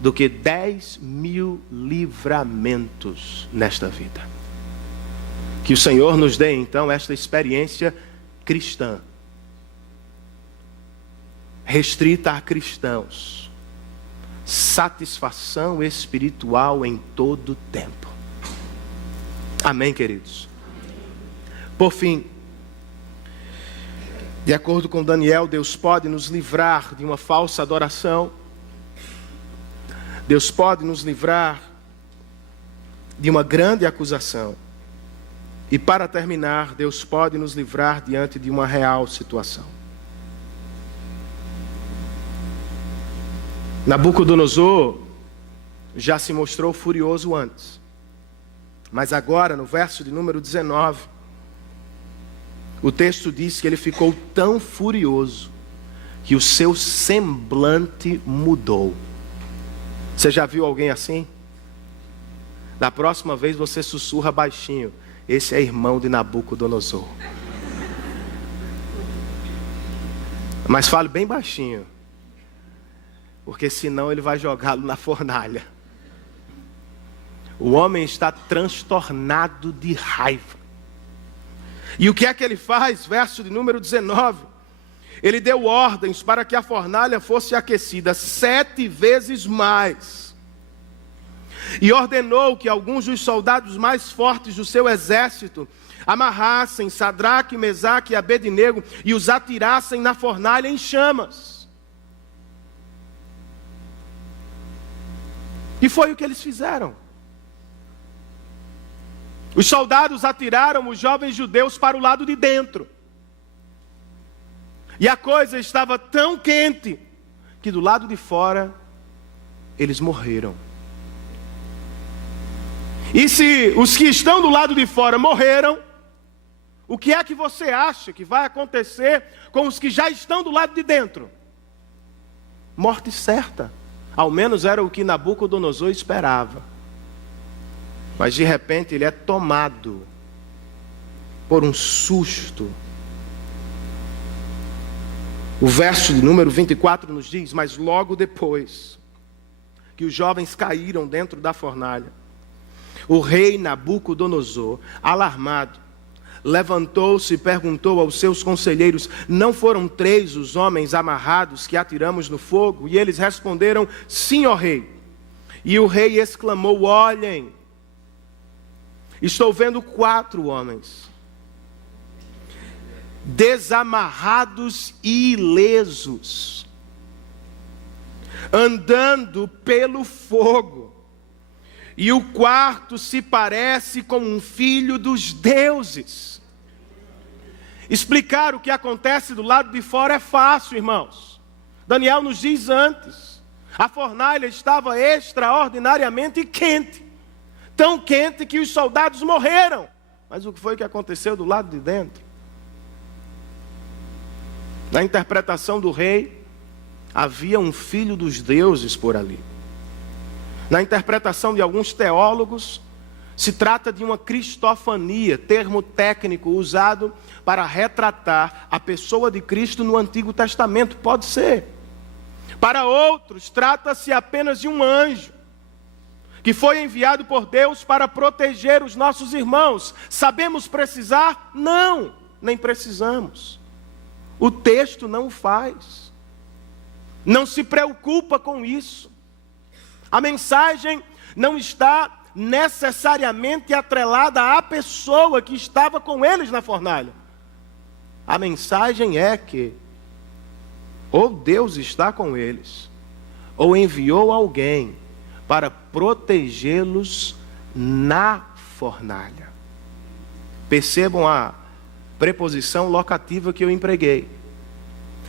do que 10.000 livramentos nesta vida. Que o Senhor nos dê então esta experiência cristã, restrita a cristãos, satisfação espiritual em todo tempo. Amém, queridos? Por fim, de acordo com Daniel, Deus pode nos livrar de uma falsa adoração. Deus pode nos livrar de uma grande acusação. E para terminar, Deus pode nos livrar diante de uma real situação. Nabucodonosor já se mostrou furioso antes. Mas agora, no verso de número 19, o texto diz que ele ficou tão furioso que o seu semblante mudou. Você já viu alguém assim? Da próxima vez você sussurra baixinho: esse é irmão de Nabucodonosor. Mas fale bem baixinho, porque senão ele vai jogá-lo na fornalha. O homem está transtornado de raiva. E o que é que ele faz? Verso de número 19. ele deu ordens para que a fornalha fosse aquecida 7 vezes mais. E ordenou que alguns dos soldados mais fortes do seu exército amarrassem Sadraque, Mesaque e Abednego e os atirassem na fornalha em chamas. E foi o que eles fizeram. Os soldados atiraram os jovens judeus para o lado de dentro. E a coisa estava tão quente que do lado de fora eles morreram. E se os que estão do lado de fora morreram, o que é que você acha que vai acontecer com os que já estão do lado de dentro? Morte certa. Ao menos era o que Nabucodonosor esperava. Mas de repente ele é tomado por um susto. O verso de número 24 nos diz: mas logo depois que os jovens caíram dentro da fornalha, o rei Nabucodonosor, alarmado, levantou-se e perguntou aos seus conselheiros: não foram 3 os homens amarrados que atiramos no fogo? E eles responderam: sim, ó rei. E o rei exclamou: olhem, estou vendo 4 homens, desamarrados e ilesos, andando pelo fogo. E o quarto se parece com um filho dos deuses. Explicar o que acontece do lado de fora é fácil, irmãos. Daniel nos diz antes: a fornalha estava extraordinariamente quente. Tão quente que os soldados morreram. Mas o que foi que aconteceu do lado de dentro? Na interpretação do rei, havia um filho dos deuses por ali. Na interpretação de alguns teólogos, se trata de uma cristofania, termo técnico usado para retratar a pessoa de Cristo no Antigo Testamento. Pode ser. Para outros, trata-se apenas de um anjo que foi enviado por Deus para proteger os nossos irmãos. Sabemos precisar? Não, nem precisamos. O texto não o faz. Não se preocupa com isso. A mensagem não está necessariamente atrelada à pessoa que estava com eles na fornalha. A mensagem é que ou Deus está com eles, ou enviou alguém para protegê-los na fornalha. Percebam a preposição locativa que eu empreguei.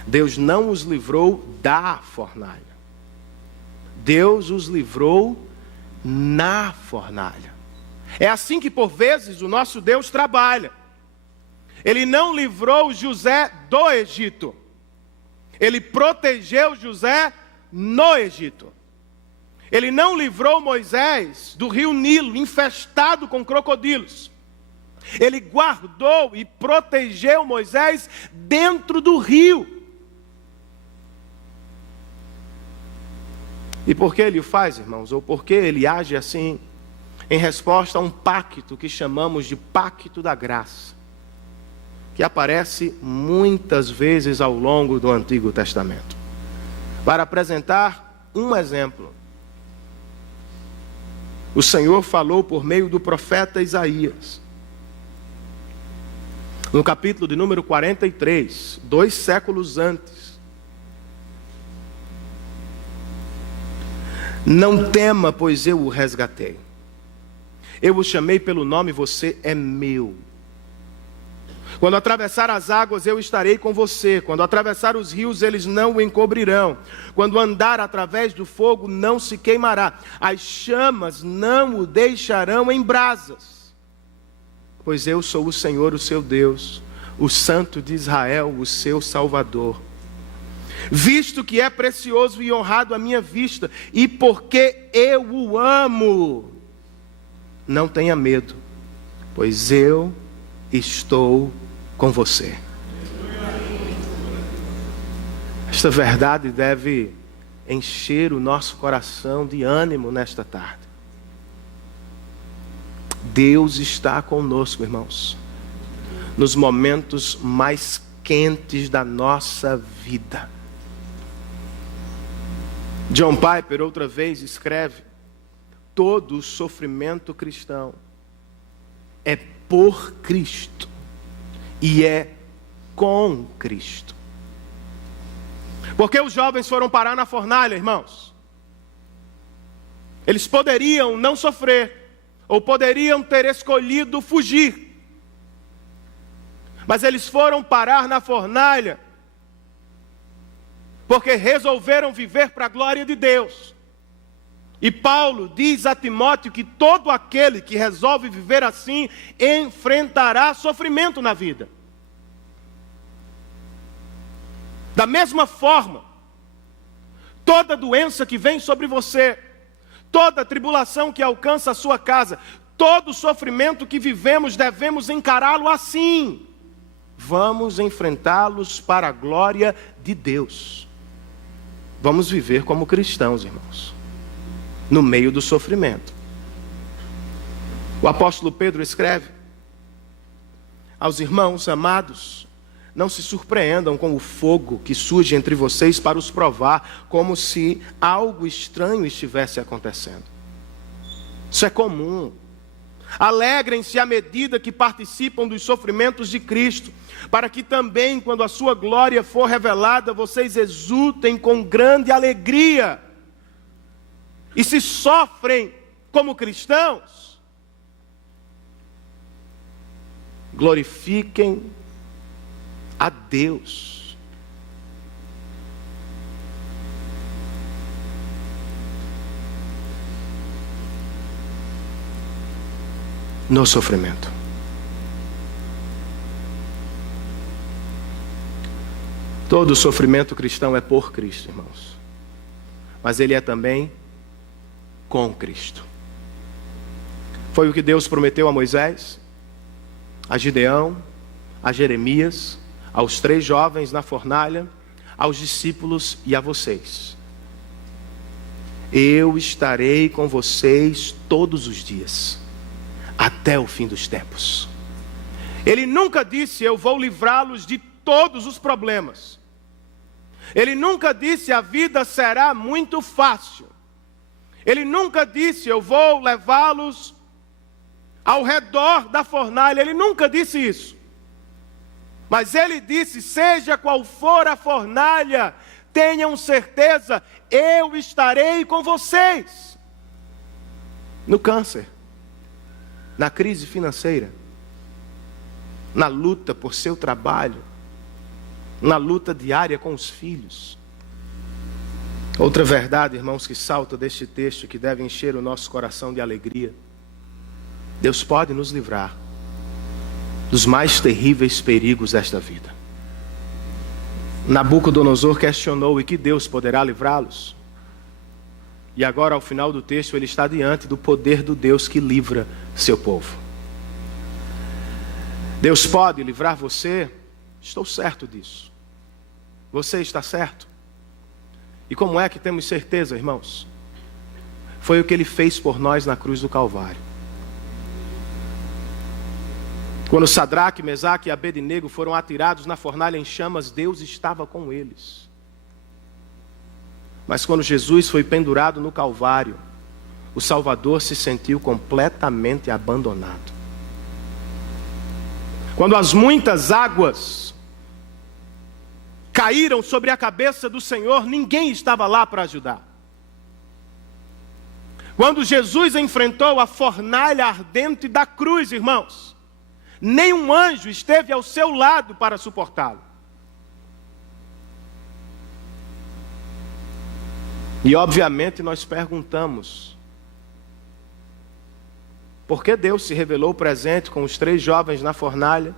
Deus não os livrou da fornalha. Deus os livrou na fornalha. É assim que por vezes o nosso Deus trabalha. Ele não livrou José do Egito. Ele protegeu José no Egito. Ele não livrou Moisés do rio Nilo, infestado com crocodilos. Ele guardou e protegeu Moisés dentro do rio. E por que ele o faz, irmãos? Ou por que ele age assim? Em resposta a um pacto que chamamos de pacto da graça, que aparece muitas vezes ao longo do Antigo Testamento. Para apresentar um exemplo, o Senhor falou por meio do profeta Isaías, no capítulo de número 43, 2 séculos antes. Não tema, pois eu o resgatei. Eu o chamei pelo nome, você é meu. Quando atravessar as águas, eu estarei com você. Quando atravessar os rios, eles não o encobrirão. Quando andar através do fogo, não se queimará. As chamas não o deixarão em brasas. Pois eu sou o Senhor, o seu Deus, o Santo de Israel, o seu Salvador. Visto que é precioso e honrado à minha vista, e porque eu o amo, não tenha medo, pois eu estou com você. Esta verdade deve encher o nosso coração de ânimo nesta tarde. Deus está conosco, irmãos, nos momentos mais quentes da nossa vida. John Piper, outra vez, escreve: todo o sofrimento cristão é por Cristo e é com Cristo. Porque os jovens foram parar na fornalha, irmãos? Eles poderiam não sofrer, ou poderiam ter escolhido fugir, mas eles foram parar na fornalha porque resolveram viver para a glória de Deus. E Paulo diz a Timóteo que todo aquele que resolve viver assim enfrentará sofrimento na vida. Da mesma forma, toda doença que vem sobre você, toda tribulação que alcança a sua casa, todo sofrimento que vivemos, devemos encará-lo assim. Vamos enfrentá-los para a glória de Deus. Vamos viver como cristãos, irmãos, no meio do sofrimento. O apóstolo Pedro escreve aos irmãos amados: não se surpreendam com o fogo que surge entre vocês para os provar, como se algo estranho estivesse acontecendo. Isso é comum. Alegrem-se à medida que participam dos sofrimentos de Cristo, para que também, quando a sua glória for revelada, vocês exultem com grande alegria. E se sofrem como cristãos, glorifiquem a Deus. No sofrimento. Todo sofrimento cristão é por Cristo, irmãos. Mas ele é também com Cristo. Foi o que Deus prometeu a Moisés, a Gideão, a Jeremias, aos 3 jovens na fornalha, aos discípulos e a vocês. Eu estarei com vocês todos os dias, até o fim dos tempos. Ele nunca disse: eu vou livrá-los de todos os problemas. Ele nunca disse: a vida será muito fácil. Ele nunca disse: eu vou levá-los ao redor da fornalha. Ele nunca disse isso. Mas ele disse: seja qual for a fornalha, tenham certeza, eu estarei com vocês. No câncer, na crise financeira, na luta por seu trabalho, na luta diária com os filhos. Outra verdade, irmãos, que salta deste texto, que deve encher o nosso coração de alegria: Deus pode nos livrar dos mais terríveis perigos desta vida. Nabucodonosor questionou: e que Deus poderá livrá-los? E agora, ao final do texto, ele está diante do poder do Deus que livra seu povo. Deus pode livrar você? Estou certo disso. Você está certo? E como é que temos certeza, irmãos? Foi o que ele fez por nós na cruz do Calvário. Quando Sadraque, Mesaque e Abednego foram atirados na fornalha em chamas, Deus estava com eles. Mas quando Jesus foi pendurado no Calvário, o Salvador se sentiu completamente abandonado. Quando as muitas águas caíram sobre a cabeça do Senhor, ninguém estava lá para ajudar. Quando Jesus enfrentou a fornalha ardente da cruz, irmãos, nenhum anjo esteve ao seu lado para suportá-lo. E obviamente nós perguntamos: por que Deus se revelou presente com os 3 jovens na fornalha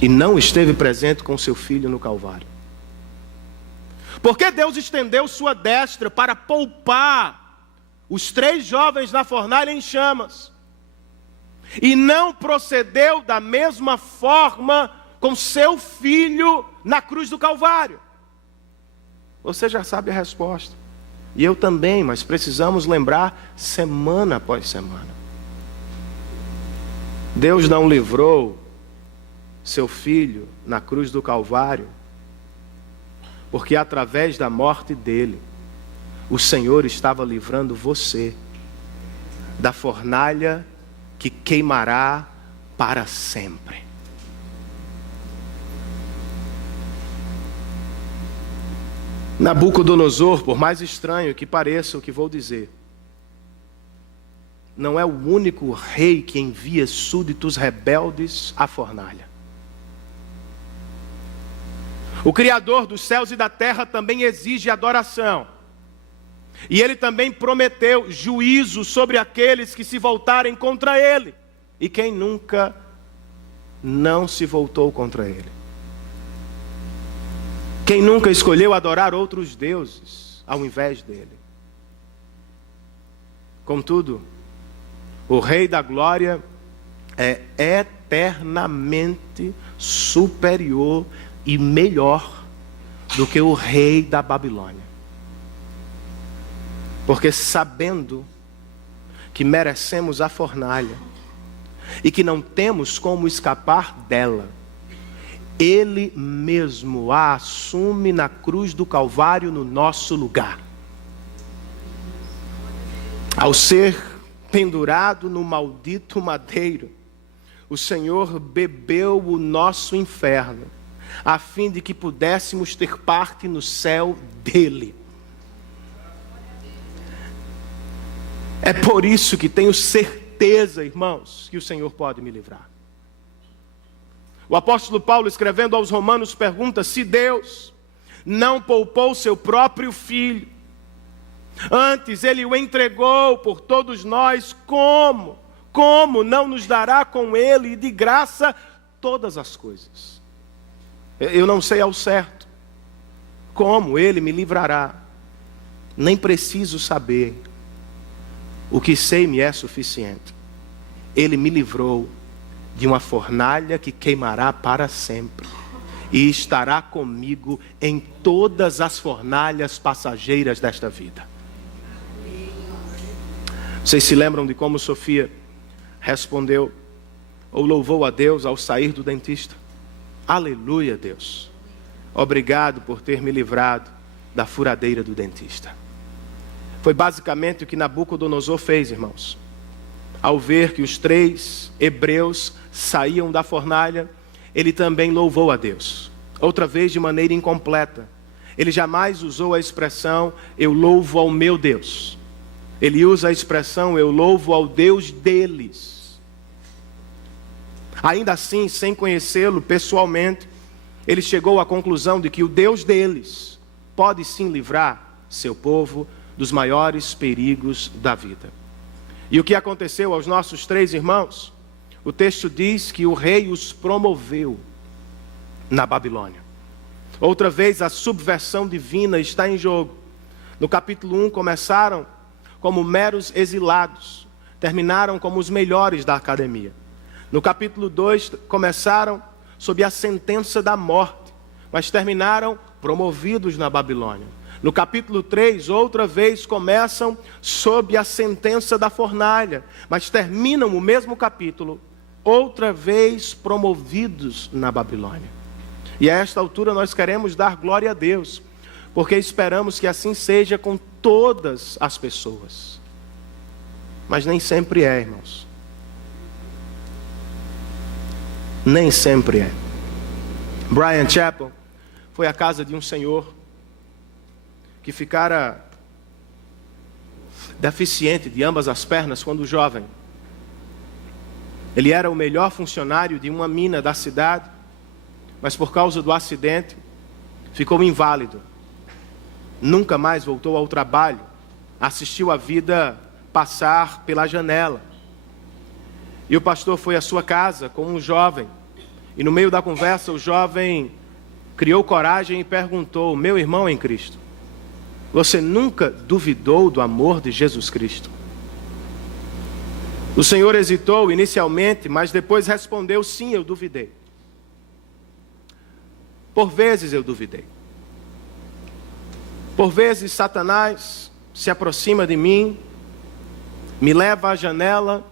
e não esteve presente com seu filho no Calvário? Por que Deus estendeu sua destra para poupar os 3 jovens na fornalha em chamas e não procedeu da mesma forma com seu filho na cruz do Calvário? Você já sabe a resposta. E eu também, mas precisamos lembrar semana após semana. Deus não livrou seu filho na cruz do Calvário, porque através da morte dele, o Senhor estava livrando você da fornalha que queimará para sempre. Nabucodonosor, por mais estranho que pareça o que vou dizer, não é o único rei que envia súditos rebeldes à fornalha. O Criador dos céus e da terra também exige adoração. E ele também prometeu juízo sobre aqueles que se voltarem contra ele. E quem nunca não se voltou contra ele? Quem nunca escolheu adorar outros deuses ao invés dele? Contudo, o Rei da Glória é eternamente superior e melhor do que o rei da Babilônia. Porque sabendo que merecemos a fornalha e que não temos como escapar dela, ele mesmo a assume na cruz do Calvário no nosso lugar. Ao ser pendurado no maldito madeiro, o Senhor bebeu o nosso inferno, a fim de que pudéssemos ter parte no céu dele. É por isso que tenho certeza, irmãos, que o Senhor pode me livrar. O apóstolo Paulo, escrevendo aos Romanos, pergunta: se Deus não poupou seu próprio filho, antes ele o entregou por todos nós, como não nos dará com ele de graça todas as coisas? Eu não sei ao certo como ele me livrará, nem preciso saber. O que sei me é suficiente. Ele me livrou de uma fornalha que queimará para sempre, e estará comigo em todas as fornalhas passageiras desta vida. Vocês se lembram de como Sofia respondeu ou louvou a Deus ao sair do dentista? Aleluia, Deus. Obrigado por ter me livrado da furadeira do dentista. Foi basicamente o que Nabucodonosor fez, irmãos. Ao ver que os 3 hebreus saíam da fornalha, ele também louvou a Deus. Outra vez de maneira incompleta. Ele jamais usou a expressão, eu louvo ao meu Deus. Ele usa a expressão, eu louvo ao Deus deles. Ainda assim, sem conhecê-lo pessoalmente, ele chegou à conclusão de que o Deus deles pode sim livrar seu povo dos maiores perigos da vida. E o que aconteceu aos nossos 3 irmãos? O texto diz que o rei os promoveu na Babilônia. Outra vez a subversão divina está em jogo. No capítulo 1 começaram como meros exilados, terminaram como os melhores da academia. No capítulo 2 começaram sob a sentença da morte, mas terminaram promovidos na Babilônia. No capítulo 3, outra vez começam sob a sentença da fornalha, mas terminam o mesmo capítulo, outra vez promovidos na Babilônia. E a esta altura nós queremos dar glória a Deus, porque esperamos que assim seja com todas as pessoas. Mas nem sempre é, irmãos. Nem sempre é. Bryan Chapell foi à casa de um senhor que ficara deficiente de ambas as pernas quando jovem. Ele era o melhor funcionário de uma mina da cidade, mas por causa do acidente ficou inválido. Nunca mais voltou ao trabalho, assistiu a vida passar pela janela. E o pastor foi à sua casa com um jovem, e no meio da conversa o jovem criou coragem e perguntou: meu irmão em Cristo, você nunca duvidou do amor de Jesus Cristo? O Senhor hesitou inicialmente, mas depois respondeu: sim, eu duvidei. Por vezes eu duvidei. Por vezes Satanás se aproxima de mim, me leva à janela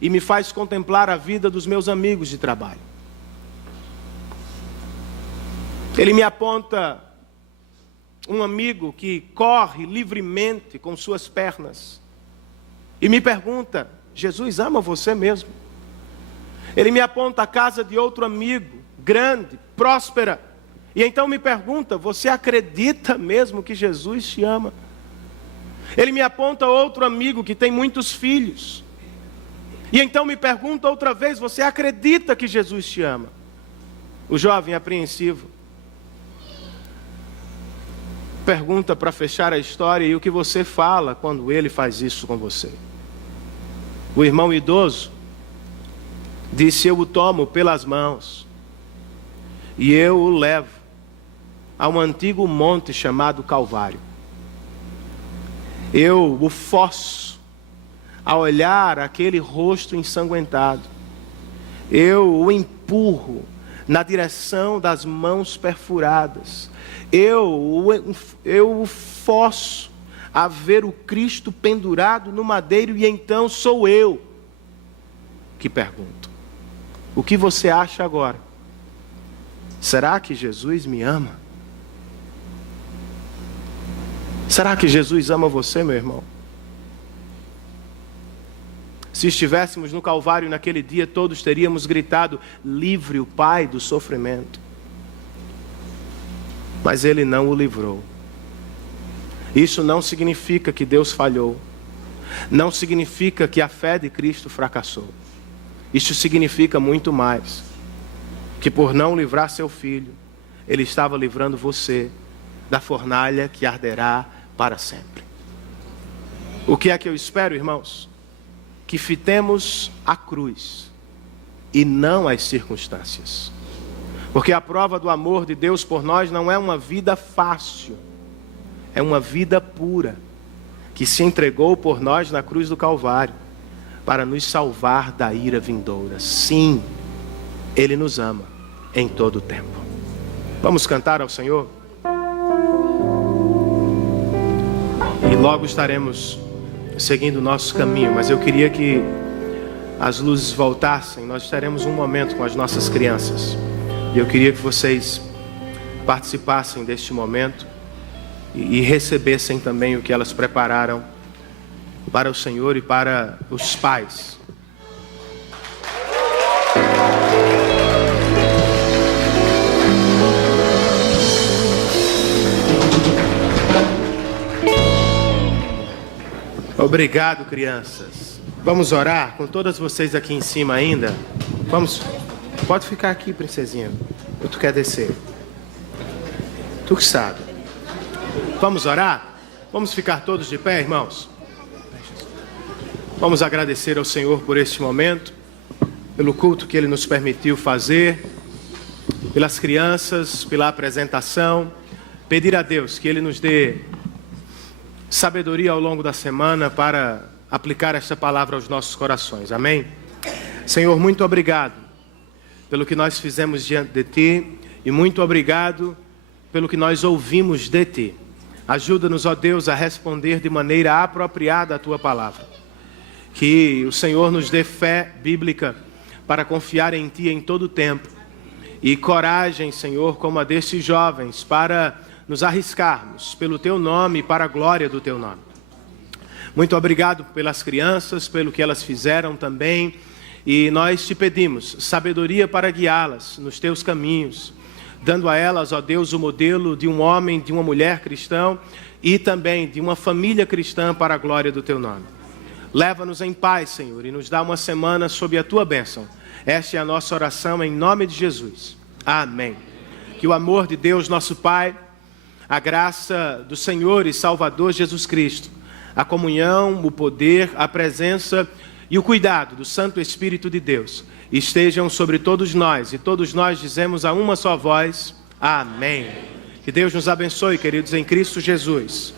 e me faz contemplar a vida dos meus amigos de trabalho. Ele me aponta um amigo que corre livremente com suas pernas e me pergunta: Jesus ama você mesmo? Ele me aponta a casa de outro amigo, grande, próspera, e então me pergunta: você acredita mesmo que Jesus te ama? Ele me aponta outro amigo que tem muitos filhos, e então me pergunta outra vez: você acredita que Jesus te ama? O jovem apreensivo pergunta para fechar a história: e o que você fala quando ele faz isso com você? O irmão idoso disse: eu o tomo pelas mãos e eu o levo a um antigo monte chamado Calvário. Eu o forço a olhar aquele rosto ensanguentado. Eu o empurro na direção das mãos perfuradas. Eu o forço a ver o Cristo pendurado no madeiro, e então sou eu que pergunto: o que você acha agora? Será que Jesus me ama? Será que Jesus ama você, meu irmão? Se estivéssemos no Calvário naquele dia, todos teríamos gritado: livre o Pai do sofrimento. Mas Ele não o livrou. Isso não significa que Deus falhou. Não significa que a fé de Cristo fracassou. Isso significa muito mais. Que por não livrar seu filho, Ele estava livrando você da fornalha que arderá para sempre. O que é que eu espero, irmãos? Que fitemos a cruz e não as circunstâncias. Porque a prova do amor de Deus por nós não é uma vida fácil, é uma vida pura, que se entregou por nós na cruz do Calvário, para nos salvar da ira vindoura. Sim, Ele nos ama em todo o tempo. Vamos cantar ao Senhor? E logo estaremos seguindo o nosso caminho, mas eu queria que as luzes voltassem. Nós teremos um momento com as nossas crianças. E eu queria que vocês participassem deste momento e recebessem também o que elas prepararam para o Senhor e para os pais. Obrigado, crianças. Vamos orar com todas vocês aqui em cima ainda. Vamos. Pode ficar aqui, princesinha. Ou tu quer descer? Tu que sabe. Vamos orar? Vamos ficar todos de pé, irmãos? Vamos agradecer ao Senhor por este momento, pelo culto que Ele nos permitiu fazer, pelas crianças, pela apresentação. Pedir a Deus que Ele nos dê sabedoria ao longo da semana para aplicar esta palavra aos nossos corações. Amém? Senhor, muito obrigado pelo que nós fizemos diante de Ti, e muito obrigado pelo que nós ouvimos de Ti. Ajuda-nos, ó Deus, a responder de maneira apropriada a Tua palavra. Que o Senhor nos dê fé bíblica para confiar em Ti em todo o tempo, e coragem, Senhor, como a destes jovens, para nos arriscarmos pelo Teu nome e para a glória do Teu nome. Muito obrigado pelas crianças, pelo que elas fizeram também. E nós te pedimos sabedoria para guiá-las nos teus caminhos, dando a elas, ó Deus, o modelo de um homem, de uma mulher cristão e também de uma família cristã para a glória do teu nome. Leva-nos em paz, Senhor, e nos dá uma semana sob a tua bênção. Esta é a nossa oração em nome de Jesus. Amém. Que o amor de Deus, nosso Pai, a graça do Senhor e Salvador Jesus Cristo, a comunhão, o poder, a presença e o cuidado do Santo Espírito de Deus estejam sobre todos nós, e todos nós dizemos a uma só voz, amém. Que Deus nos abençoe, queridos, em Cristo Jesus.